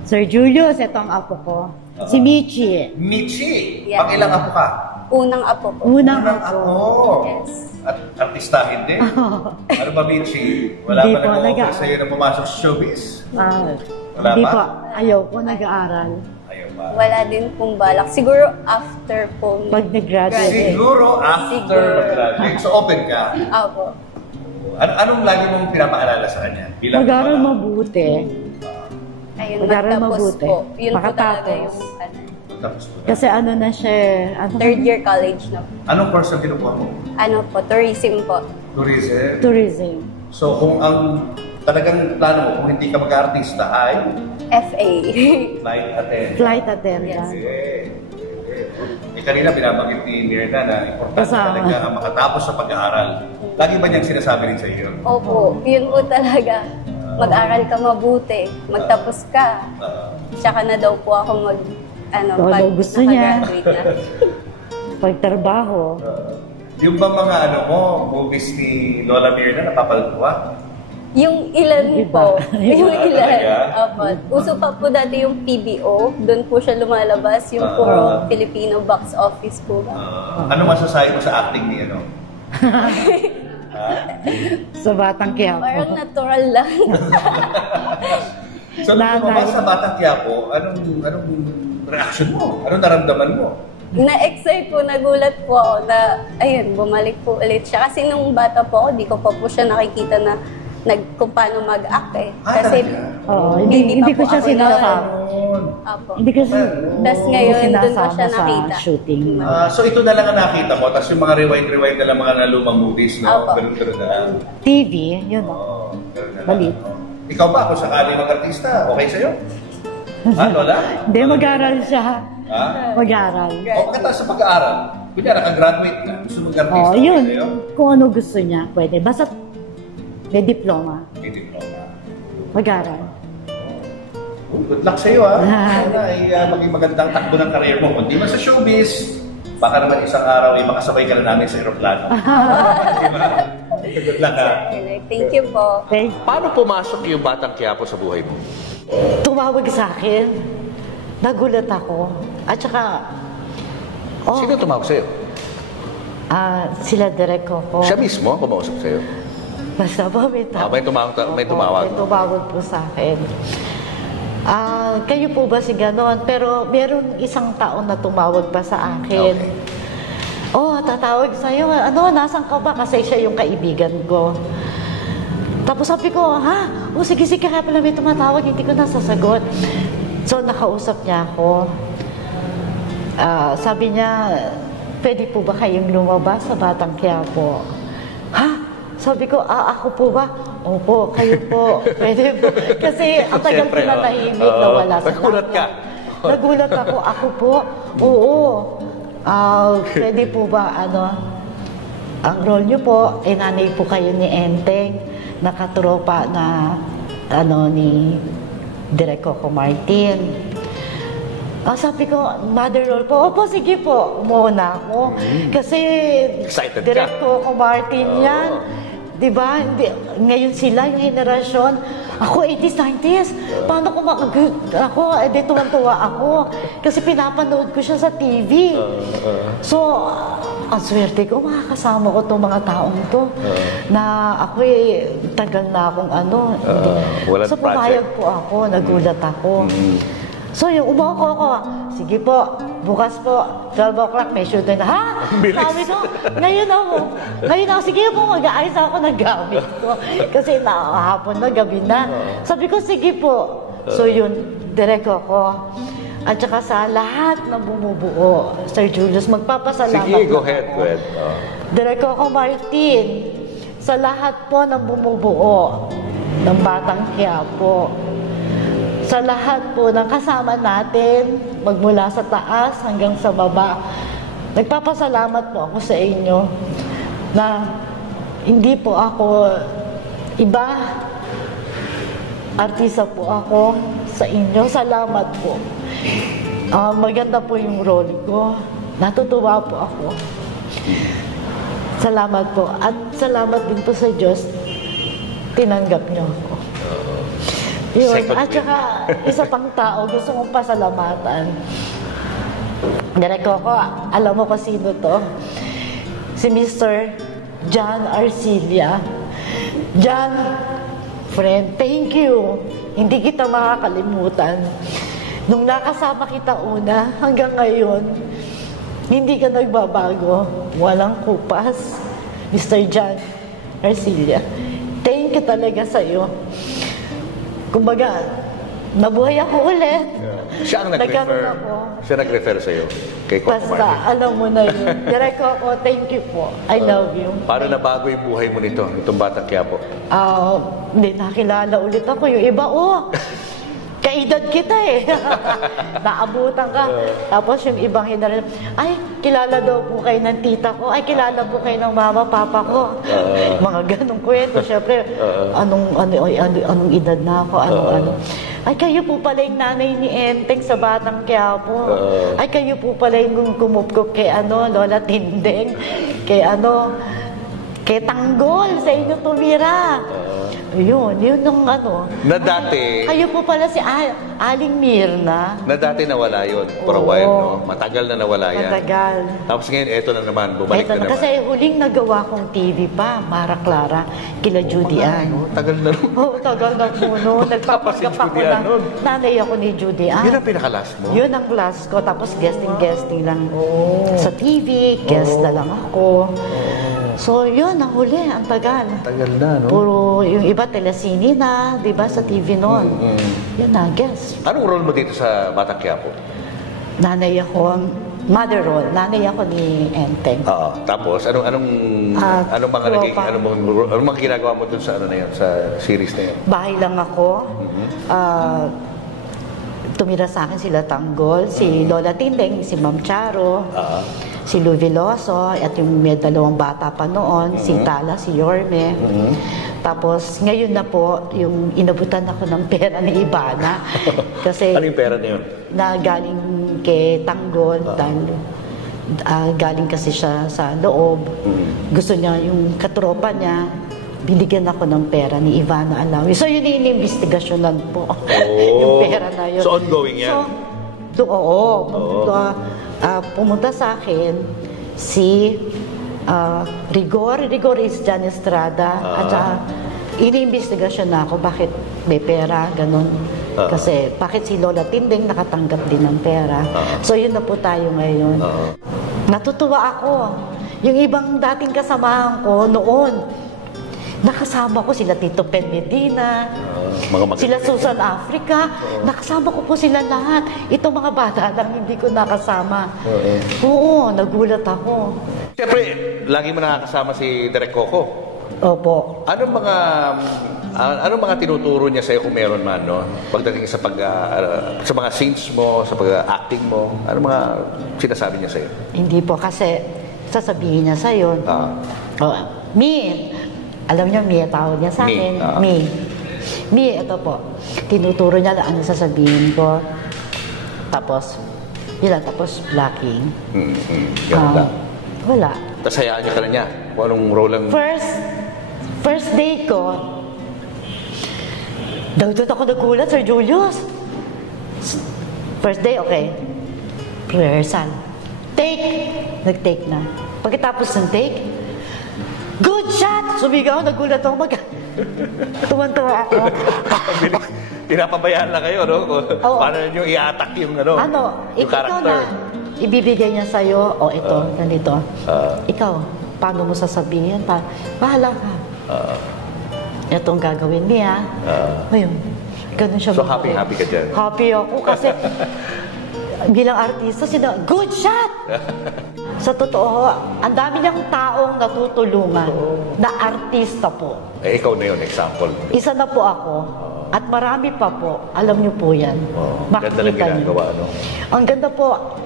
Sir Julius, ito ang apo ko. Si Michi. Michi, Yeah. pangilang apo ka? Unang apo po. Unang Unang apo. apo. Yes. At artistahin din. Ano ba, Michi? Wala Hindi ba po, nag-offer sa'yo na pumasok sa showbiz? Wala Hindi pa? po. Ayaw po nag-aaral. Ayaw ba? Wala din pong balak. Siguro after po. Pag nag-graduate. Siguro after Siguro. mag-graduate. So open ka. Apo. Anong lagi mong pinapaalala sa kanya? Mag-aaral mabuti. Ayun, Mag-aral magtapos mabuti. po. Yun po talaga Makatapos. yung ano, Tapos po na. Kasi ano na siya, ano, 3rd year college na po. Anong course ang kinukuha mo? Ano po, tourism po. Tourism. tourism. So kung ang talagang plano mo, kung hindi ka mag-artista ay FA. flight attendant. Flight attendant. Kanina binabanggit ni Mirna na importante Kasama. talaga ang makatapos sa pag-aaral. Lagi ba niyang sinasabi rin sa iyo? Opo, yun po talaga. Mag-aral ka mabuti. Magtapos ka. Tsaka na daw po ako Oo, daw gusto niya. nakagraduate na. Pagtrabaho. Yung ba mga movies ni Lola Mirna napapalatuwa? Yung ilan Iba. po. Yung ilan. Talaga? Opo. Uso pa po dati yung PBO. Doon po siya lumalabas. Yung puro Filipino box office po. Ano masasabi mo sa acting ni ano? Sa Batang Quiapo. Parang natural lang. So, nung lumabas sa Batang Quiapo, anong reaction mo? Anong naramdaman mo? Na-excite po, nagulat po ako na, ayun, bumalik po ulit siya. Kasi nung bata po ako, di ko pa po siya nakikita na kung paano mag-act eh. Kasi, Oo, hindi pa ko po siya ako sinasama. Apo. Hindi ko siya, Tas ngayon, doon ko siya sa nakita. shooting. So ito na lang ang nakita mo, tapos yung mga rewind na lang mga nalumang movies, no? Opo. Ganun na lang. TV, yun o. Ganun na lang. Balit. Ikaw ba, kung sakali mag-artista, okay sa'yo? Ha, Lola? Hindi, mag-aaral siya. Ha? Mag-aaral. O pagkatapos sa pag-aaral, kunyara, naka-graduate na, gusto mag-artista, Oo, okay yun. sa'yo? Kung ano gusto niya, pwede. Basta may diploma. May diploma. Mag-aaral. Good luck sa'yo, ha? Sana ay maging magandang takbo ng career mo. Kung di man sa showbiz, baka naman isang araw ay makasabay ka na namin sa aeroplano. Diba? Good luck, ha? Thank you po. Okay? Paano pumasok yung Batang Quiapo sa buhay mo? Tumawag sa akin. Nagulat ako. At saka, Sino tumawag sa'yo? sila direct ko. Siya mismo ang kumausap sa'yo? Basta ba may tawag? May tumawag. May tumawag po sa akin. Kayo po ba si ganon? Pero meron isang taon na tumawag pa sa akin. Okay. Tatawag sa'yo. Nasan ka ba? Kasi siya yung kaibigan ko. Tapos sabi ko, sige, kaya pala may tumatawag, hindi ko nasasagot. So, nakausap niya ako. Sabi niya, pwede po ba kayong lumabas sa Batang Quiapo? Sabi ko, ako po ba? Opo, kayo po. Pwede po. Kasi ang tagal ko na tahimik, nawala sa Nagulat ka? Nagulat ako po. Oo. Pwede po ba, ang role niyo po, nanay po kayo ni Enteng, nakatropa na, ni Direk Coco Martin. Sabi ko, mother role po. Opo, sige po. Umuuna ako. Kasi, Excited ka? Direk Coco Martin yan. Di ba? Ngayon sila, yung henerasyon. Ako, 80s, 90s. Paano ko ako, tuwan-tuwa ako. Kasi pinapanood ko siya sa TV. So, ang swerte ko, makakasama ko itong mga taong to. Na ako tagal na akong so, pumayag po ako, nagulat ako. So, yung umuoko ako, sige po, bukas po, 12 o'clock, may shoot na. Ha? Sabi ko, ngayon ako, sige po, mag-aayos ako ng gamit ko. Kasi hapon na, gabi na. Sabi ko, sige po. So, yun, direct ako. At saka sa lahat ng bumubuo, Sir Julius, magpapasalamat. Sige, go ahead. Direct ako, Martin. Sa lahat po ng bumubuo ng Batang Quiapo, sa lahat po ng kasama natin, magmula sa taas hanggang sa baba, nagpapasalamat po ako sa inyo na hindi po ako iba, artista po ako sa inyo. Salamat po. Maganda po yung role ko. Natutuwa po ako. Salamat po. At salamat din po sa Diyos, tinanggap niyo ako. Yun. At saka, isa pang tao, gusto kong pasalamatan. Direk ko, alam mo ko sino to? Si Mr. John Arcilia. John, friend, thank you. Hindi kita makakalimutan. Nung nakasama kita una, hanggang ngayon, hindi ka nagbabago. Walang kupas. Mr. John Arcilia, thank you talaga sa'yo. Kumbaga, nabuhay ako ulit. Siya ang nag-refer. Siya nag-refer sa'yo. Kay Coco Basta, Martin. alam mo na yun. Direct ako, thank you po. I love you. Paano nabago yung buhay mo nito, itong Batang Quiapo? Hindi, nakilala ulit ako. Yung iba, kaedad kita eh. Naabutan ka. Tapos yung ibang hinarap, ay, kilala daw po kayo ng tita ko. Ay, kilala po kayo ng mama, papa ko. Mga ganong kwento. Siyempre, anong edad na ako, ano. Ay, kayo po pala yung nanay ni Enteng sa Batang Quiapo. Ay, kayo po pala yung kumupkup kay Lola Tindeng. Kay Tanggol, sa inyo tumira. Yun nung Na dati... Kayo po pala si Aling Mirna. Na dati nawala yun for a while, no? Matagal na nawala yan. Matagal. Tapos ngayon, eto na naman, bumalik na naman. Kasi huling nagawa kong TV pa, Mara Clara, kila Judy Ann. Tagal na nun. Tagal na po noon. Nagpapanggap ako ng nanay ako ni Judy Ann. Yun ang pinaka-last mo? Yun ang last ko. Tapos guesting lang sa TV. Guest na lang ako. So, yun, ang huli, ang tagal. Tagal na, no? Puro, yung iba, telesini na, di ba, sa TV noon. Yun na, guess. Anong role mo dito sa Batang Quiapo? Nanay ako, mother role, nanay ako ni Enteng. Tapos, anong mga ginagawa mo dun sa sa series na yun? Bahay lang ako. Tumira sa akin sila Tanggol, si Lola Tindeng, si Ma'am Charo, si Lou Veloso, at yung may dalawang bata pa noon, si Tala, si Yorme. Tapos, ngayon na po, yung inabutan ako ng pera ni Ivana. Kasi, ano yung pera na yun? Na galing kay Tanggol, galing kasi siya sa loob. Gusto niya, yung katropa niya, binigyan ako ng pera ni Ivana Alawi. So, yun yung inimbestigasyonan po. Yung pera na yun. So, ongoing yan? Pumunta sa akin si Rigor is Jan Estrada. At inimbestigasyon na ako bakit may pera, ganun. Kasi bakit si Lola Tindeng nakatanggap din ng pera. So, yun na po tayo ngayon. Natutuwa ako. Yung ibang dating kasamahan ko noon, nakasama ko sila Tito Pen Medina, sila Susan Africa, nakasama ko po sila lahat. Itong mga bata lang hindi ko nakasama. Oo, nagulat ako. Siyempre, lagi mo nakakasama si Direk Coco. Opo. Anong mga tinuturo niya sa'yo kung meron man, no? Pagdating sa sa mga scenes mo, sa pag-acting mo, anong mga sinasabi niya sa'yo? Hindi po, kasi sasabihin niya sa'yo, alam niyo, Mie, tawag niya sa akin. Mie, ito po. Tinuturo niya ano sasabihin ko. Tapos, tapos blocking. Ganun lang. Wala. Tapos hayaan niyo ka na niya kung anong role ang... First day ko, doon ako nagulat, Sir Julius. First day, okay. Rehearsal. Take. Nag-take na. Pagkatapos ng take, good shot! Sumigaw, nagulat ako. Tuwan-tuwa ako. Pinapabayaan na kayo, no? Oo. Paano nyo i-attack yung, yung ikaw character. na, ibibigay niya sa'yo, ito, ganito. Ikaw, paano mo sasabihin? Bahala ka. Ito ang gagawin niya. Ayun. Ganun siya. So, happy-happy ka dyan? Happy ako kasi bilang artista, good shot! Sa totoo, ang dami niyang taong natutulungan na artista po. Eh, ikaw na yun, example. Isa na po ako. At marami pa po. Alam niyo po yan. Ganda ng ginagawa, no? Ang ganda po.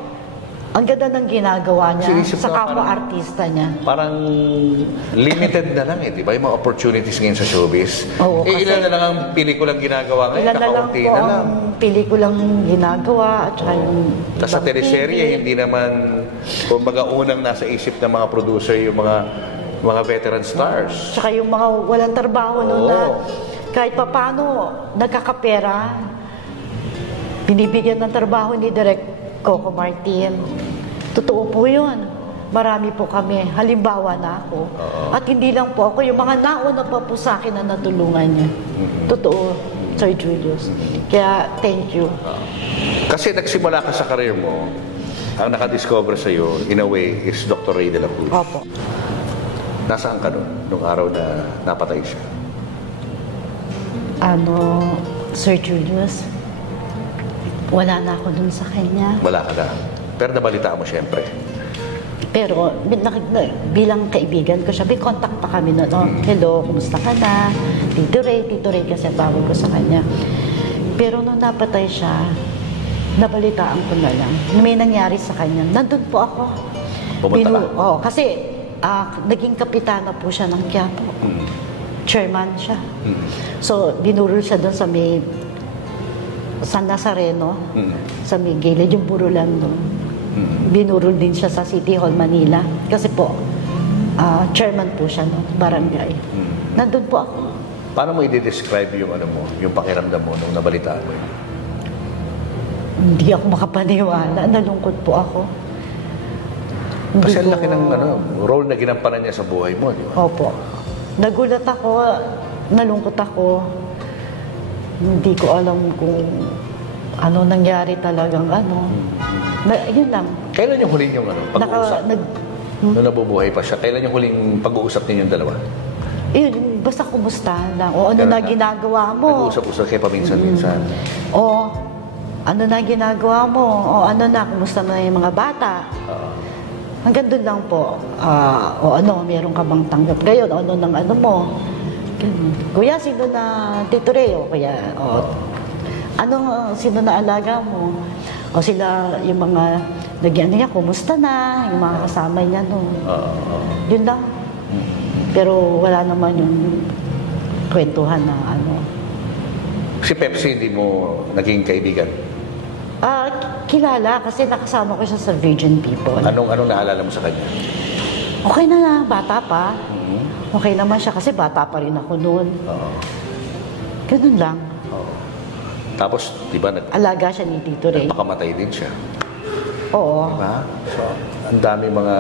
Ang ganda ng ginagawa niya sa kapwa-artista niya. Parang limited na lang di ba? Yung mga opportunities ngayon sa showbiz. Oo, ilan na lang ang pelikulang ginagawa ngayon, ilan na lang kakaunti po na lang. ang pelikulang ginagawa at saka yung Nasa teleserye, hindi naman, kumbaga unang nasa isip ng mga producer yung mga veteran stars. Tsaka yung mga walang trabaho noon na kahit papano nagkakapera, binibigyan ng trabaho ni Direk Coco Martin. Totoo po yun. Marami po kami. Halimbawa na ako. At hindi lang po ako, yung mga nauna pa po sa akin na natulungan niya. Totoo, Sir Julius. Kaya, thank you. Kasi nagsimula ka sa career mo, ang nakadiscover sa'yo, in a way, is Dr. Ray de la Cruz. Opo. Nasaan ka nun, nung araw na napatay siya? Sir Julius, wala na ako dun sa kanya. Wala ka na. Pero nabalita mo siyempre. Pero bilang kaibigan ko siya, may contact pa kami na, hello, kumusta ka na? Tito Ray kasi tawag ko sa kanya. Pero nung napatay siya, nabalitaan ko na lang. May nangyari sa kanya. Nandun po ako. Pumunta ka? Kasi naging kapitana po siya ng Quiapo. Chairman siya. So, binurol siya doon sa may San Nazareno, sa may gilid, yung burulan doon. Binurol din siya sa City Hall, Manila. Kasi po, chairman po siya ng barangay. Nandun po ako. Paano mo i-describe yung yung pakiramdam mo nung nabalitaan mo? Hindi ako makapaniwala. Nalungkot po ako. Kasi ang laki ng role na ginampanan niya sa buhay mo, di ba? Opo. Nagulat ako, nalungkot ako. Hindi ko alam kung ano nangyari talagang yun lang. Kailan yung huling yung pag-uusap? Nung nabubuhay pa siya, kailan yung huling pag-uusap ninyong dalawa? Yun, basta kumusta lang. O ano na ginagawa mo. Nag-uusap-usap kayo paminsan-minsan. O ano na ginagawa mo. O ano na, kumusta na yung mga bata. Hanggang doon lang po. Meron ka bang tanggap ngayon? Ano nang mo? Kuya, sino na Tito Ray? O kaya, sino na alaga mo? O sila, yung mga, niya, kumusta na? Yung mga kasama niya, Yun lang. Pero wala naman yung kwentuhan na Si Pepsi, hindi mo naging kaibigan? Kilala, kasi nakasama ko siya sa Virgin People. Anong naalala mo sa kanya? Okay na, bata pa. Okay naman siya kasi bata pa rin ako noon. Ganun lang. Tapos, di ba, alaga siya ni Tito Ray. Nagpakamatay din siya. Oo. Diba? So, ang dami mga...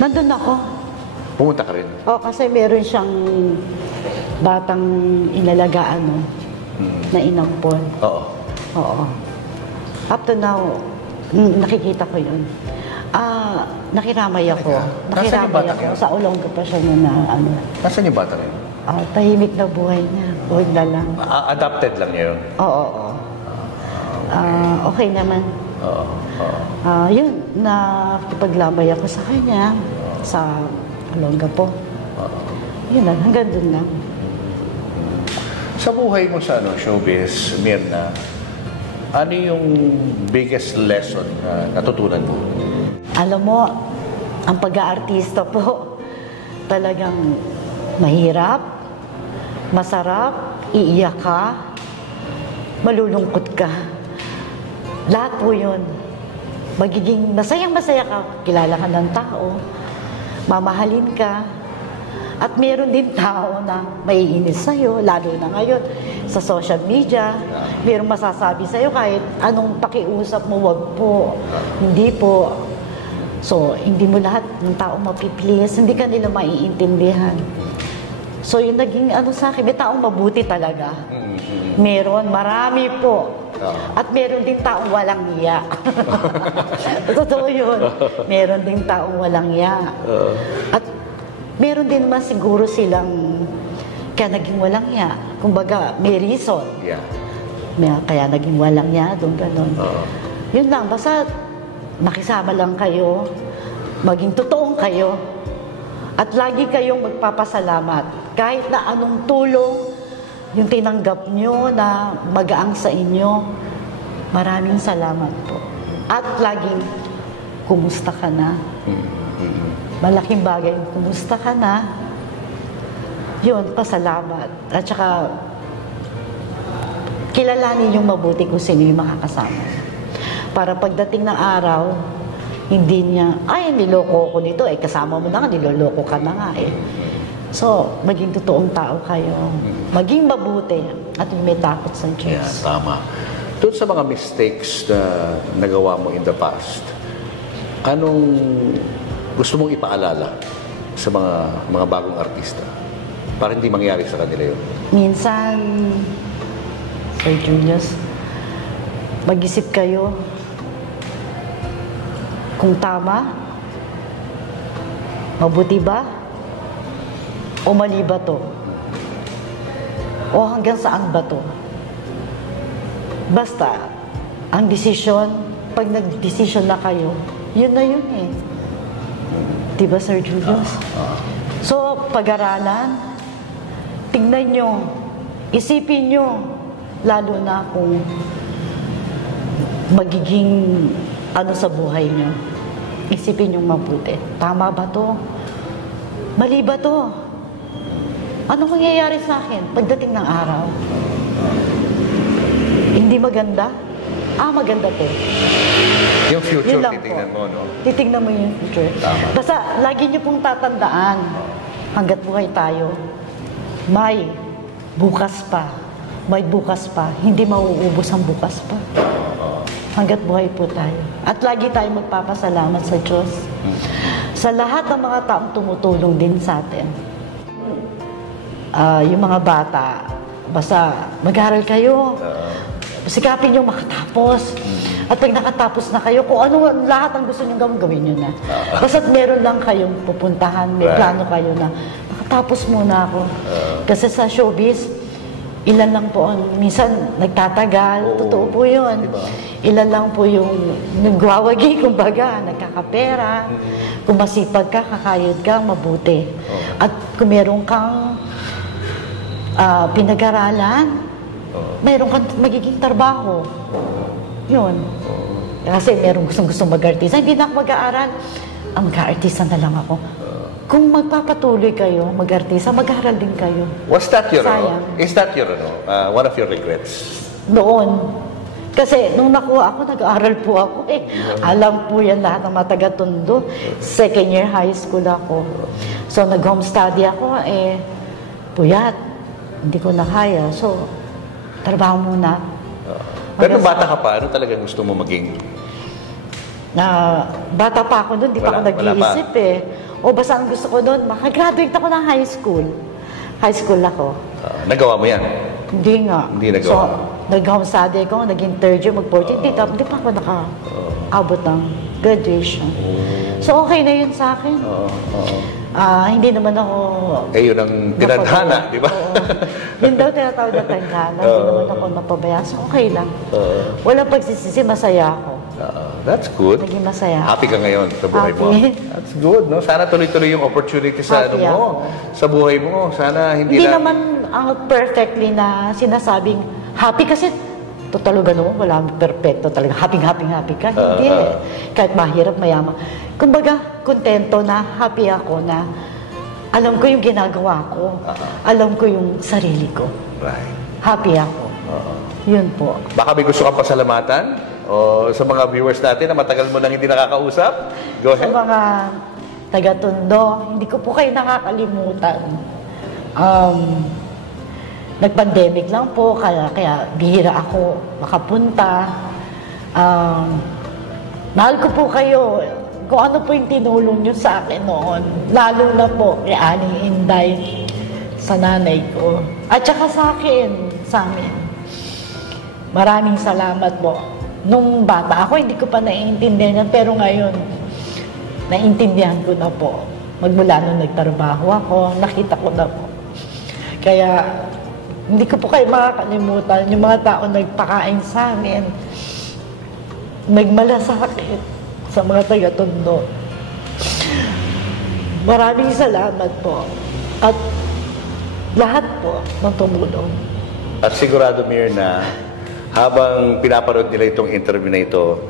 Nandun ako. Pumunta ka rin? Kasi meron siyang batang inalagaan na inampon. Oo. Up to now, nakikita ko yun. Nakiramay ako. Nakiramay ako. Sa Olonga pa siya na Nasaan yung bata rin? Tahimik na buhay niya. Huwag na lang. Adopted lang niya yun? Oo. Okay naman. Yun, nakipaglamay ako sa kanya. Sa Olonga po. Yun lang, hanggang dun lang. Sa buhay mo sa showbiz, Mirna, ano yung biggest lesson na natutunan mo? Alam mo, ang pag-aartista po, talagang mahirap, masarap, iiyak ka, malulungkot ka. Lahat po yun. Magiging masayang-masaya ka, kilala ka ng tao, mamahalin ka, At meron din tao na maiinis sa'yo, lalo na ngayon sa social media. Meron masasabi sa'yo kahit anong pakiusap mo, wag po, hindi po. So, hindi mo lahat ng tao mapiplease, hindi ka nila maiintindihan. So, yung naging sa akin, may taong mabuti talaga. Meron, marami po. At meron din taong walang iya. Totoo yun. Meron din taong walang iya. At meron din naman siguro silang kaya naging walang iya. Kumbaga, may reason. Kaya naging walang iya, doon gano'n. Yun lang, basta makisama lang kayo, maging totoong kayo, at lagi kayong magpapasalamat. Kahit na anong tulong yung tinanggap nyo na magaang sa inyo, maraming salamat po. At laging, kumusta ka na? Malaking bagay, kumusta ka na? Yun, pasalamat. At saka, kilalanin yung mabuti kung sino yung makakasama. Para pagdating ng araw, hindi niya, ay, niloko ko nito, kasama mo na nga, niloloko ka na nga So, maging totoong tao kayo. Maging mabuti at may takot sa Diyos. Tama. Doon sa mga mistakes na nagawa mo in the past, anong gusto mong ipaalala sa mga bagong artista para hindi mangyari sa kanila yun? Minsan, Sir Julius, mag-isip kayo kung tama, mabuti ba, o mali ba to? O hanggang saan ba to? Basta, ang desisyon, pag nag-desisyon na kayo, yun na yun Diba, Sir Julius? So, pag-aralan, tingnan nyo, isipin nyo, lalo na kung magiging sa buhay nyo. Isipin nyo mabuti. Tama ba to? Mali ba to? Ano mangyayari sa akin pagdating ng araw? Hindi maganda? Maganda to. Yung future, titignan mo, no? Titignan mo yung future. Tama. Basta, lagi nyo pong tatandaan, hanggat buhay tayo, may bukas pa. May bukas pa. Hindi mauubos ang bukas pa. Hanggat buhay po tayo. At lagi tayo magpapasalamat sa Diyos. Sa lahat ng mga taong tumutulong din sa atin. Yung mga bata, basta mag-aral kayo. Sikapin nyo makatapos. At pag nakatapos na kayo, kung ano lahat ang gusto nyo gawin nyo na. Basta't meron lang kayong pupuntahan, may plano kayo na nakatapos muna ako. Kasi sa showbiz, ilan lang po ang minsan nagtatagal. Totoo po yun. Diba? Ilan lang po yung nagwawagi, kumbaga, nagkakapera. Kung masipag ka, kakayod ka, mabuti. At kung meron kang pinag-aralan, meron kang magiging trabaho. Yun. Kasi meron gustong mag-artista. Hindi na ako mag-aaral. Ang mag-artista na lang ako. Kung magpapatuloy kayo, mag-artista, mag-aaral din kayo. Was that your, Sayang. is that your, one of your regrets? Noon. Kasi nung nakuha ako, nag-aaral po ako. Alam po yan lahat ng mga taga-Tondo. Second year high school ako. So, nag-home study ako. Puyat. Hindi ko na kaya. So, trabaho muna. Pero bata ka pa, ano talaga gusto mo maging? Bata pa ako noon, di pa ako nag-iisip O basta ang gusto ko noon, makagraduate ako ng high school. High school ako. Nagawa mo yan? Hindi nga. Hindi nagawa. So, nag-home study ako, naging third year, mag-14. Hindi pa ako naka-abot ng graduation. So, okay na yun sa akin. Hindi naman ako... yun ang tinadhana, di ba? Yun daw tinatawag na tadhana. Hindi naman ako napabayaan. So, okay lang. Walang pagsisisi, masaya ako. That's good. Naging masaya. Happy ka ngayon sa buhay mo. That's good, no? Sana tuloy-tuloy yung opportunity sa sa buhay mo. Sana hindi naman ang perfectly na sinasabing happy kasi totoo gano'n, wala perfecto talaga. Happy ka. Hindi. Kahit mahirap, mayaman. Kumbaga, kontento na, happy ako na alam ko yung ginagawa ko. Alam ko yung sarili ko. Right. Happy ako. Yun po. Baka may gusto kang pasalamatan? O sa mga viewers natin na matagal mo nang hindi nakakausap? Go ahead. Sa mga taga-Tondo, hindi ko po kayo nakakalimutan. Nag-pandemic lang po, kaya bihira ako makapunta. Mahal ko po kayo. Kung ano po yung tinulong nyo sa akin noon. Lalo na po kay Aling Inday, sa nanay ko. At saka sa amin. Maraming salamat po. Nung bata ako, hindi ko pa naiintindihan, pero ngayon, naintindihan ko na po. Magmula nung nagtrabaho ako, nakita ko na po. Kaya, hindi ko po kayo makakalimutan. Yung mga tao nagpakain sa amin, nagmalasakit sa mga taga-Tondo. Maraming salamat po. At lahat po ng tumulong. At sigurado, Mirna, habang pinapanood nila itong interview na ito,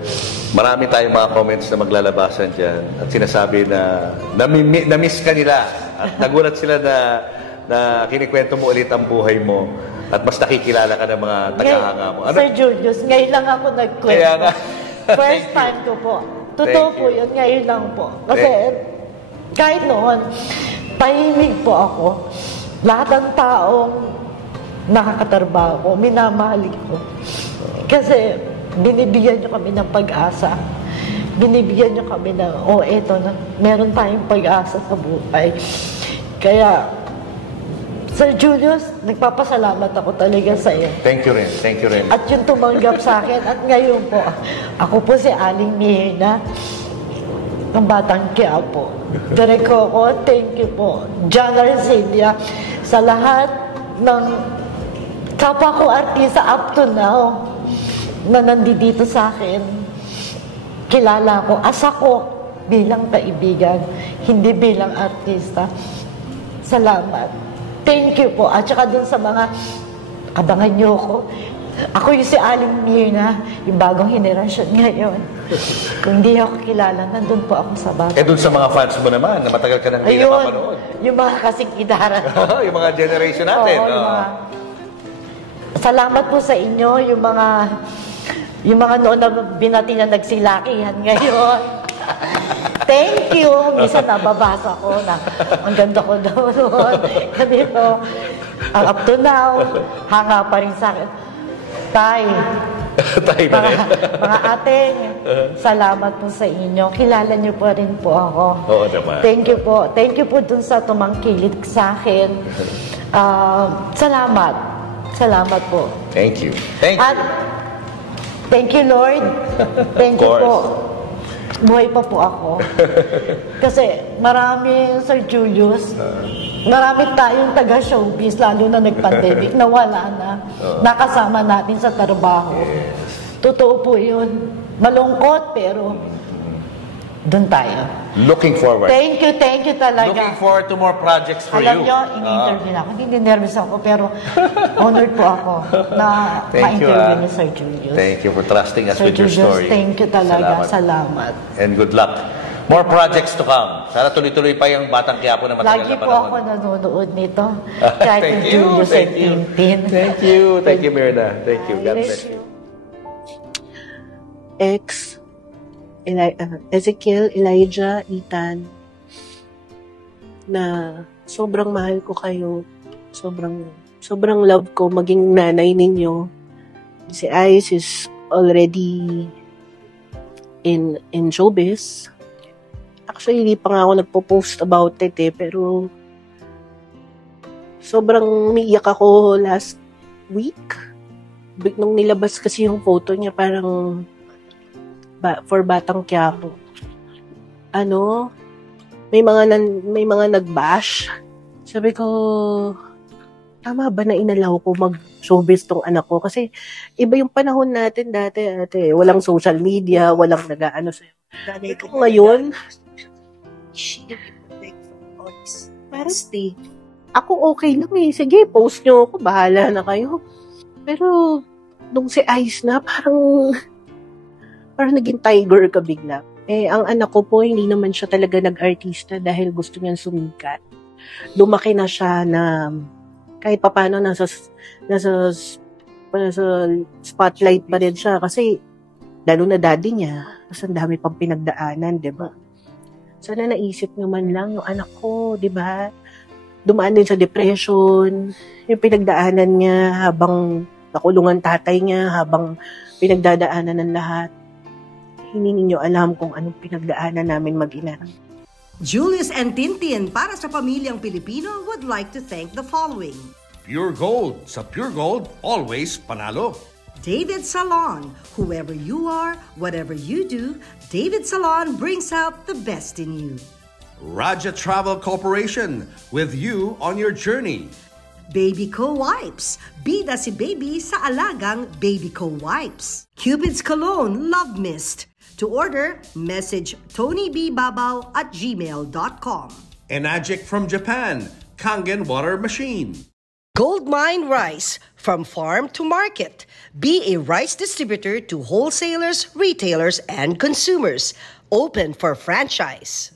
marami tayong mga comments na maglalabasan dyan at sinasabi na na-miss ka nila at nagulat sila na kinikwento mo ulit ang buhay mo at mas nakikilala ka ng mga tagahanga mo. Sir Julius, ngayon lang ako nagkwento. Kaya nga. First time ko po. Totoo po yun, ngayon lang po. Kasi kahit noon, tahimik po ako. Lahat ng taong nakakatrabaho ko, minamahal ko. Kasi binibigyan nyo kami ng pag-asa. Binibigyan nyo kami ng, eto na, meron tayong pag-asa sa buhay. Kaya, Sir Julius, nagpapasalamat ako talaga sa iyo. Thank you rin. Thank you rin. At yung tumanggap sa akin. At ngayon po, ako po si Aling Mirna, ng Batang Quiapo. Direk ko, thank you po. John Arcelia, sa lahat ng kapwa ko artista up to now, na nandito sa akin. Kilala ko, asa ko bilang kaibigan, hindi bilang artista. Salamat. Thank you po. At saka dun sa mga, abangan nyo ko. Ako yung si Aling Mirna, yung bagong henerasyon ngayon. Kung hindi ako kilala, nandun po ako sa bago. Dun sa mga fans mo naman, na matagal ka nang hindi napapanood. Yung mga kasing kidara. Yung mga generation natin. Oo, salamat po sa inyo, yung mga noon na binati na nagsilakihan ngayon. Thank you. Minsan nababasa ko na ang ganda ko daw noon. Ganito. Ang up to now, hanga pa rin sa akin. Tay, mga ate, salamat po sa inyo. Kilala niyo po rin po ako. Oo naman. Thank you po. Thank you po dun sa tumangkilit sa akin. Salamat. Salamat po. Thank you. Thank you. At thank you, Lord. Thank you po. Buhay pa po ako. Kasi marami, Sir Julius, marami tayong taga-showbiz, lalo na nag-pandemic, nawala na. Nakasama natin sa trabaho. Totoo po yun. Malungkot, pero doon tayo. Looking forward. Thank you talaga. Looking forward to more projects for Alam you. nyo, in-interview na ako. Hindi nervous ako, pero honored po ako na ma-interview ni Sir Julius. Thank you for trusting us Sir with your Julius, story. thank you talaga. Salamat. And good luck. More projects to come. Sana tuloy-tuloy pa yung Batang Quiapo na matagal Lagi na po panahon. ako nanonood nito. Kahit Thank yung you. Julius Thank and you. Tintin. Thank you. Thank you, Mirna. Thank you. God bless you. Ezekiel, Elijah, Ethan, na sobrang mahal ko kayo. Sobrang love ko maging nanay ninyo. Si Ice is already in showbiz. Actually, hindi pa nga ako nagpo-post about it pero sobrang umiiyak ako last week. Nung nilabas kasi yung photo niya, parang for Batang Quiapo. May mga nag-bash. Sabi ko, tama ba na inalaw ko mag-showbiz tong anak ko? Kasi iba yung panahon natin dati, ate. Walang social media, walang nag-ano sa'yo. Ito ngayon, parang ako okay lang eh. Sige, post nyo ako, bahala na kayo. Pero, nung si Ice na, parang naging tiger ka bigla. Ang anak ko po, hindi naman siya talaga nag-artista dahil gusto niyang sumikat. Lumaki na siya na kahit papano nasa spotlight pa rin siya kasi lalo na daddy niya, kasi ang dami pang pinagdaanan, di ba? Sana naisip nyo man lang yung anak ko, di ba? Dumaan din sa depression, yung pinagdaanan niya habang nakulungan tatay niya, habang pinagdadaanan ng lahat. Hindi ninyo alam kung anong pinagdaanan namin mag-ina. Julius and Tintin para sa pamilyang Pilipino would like to thank the following. Pure Gold. Sa Pure Gold, always panalo. David Salon. Whoever you are, whatever you do, David Salon brings out the best in you. Raja Travel Corporation. With you on your journey. Baby Co Wipes. Bida si baby sa alagang Baby Co Wipes. Cupid's Cologne Love Mist. To order, message tonybbabaw@gmail.com. Enagic from Japan. Kangen Water Machine. Goldmine Rice. From farm to market. Be a rice distributor to wholesalers, retailers, and consumers. Open for franchise.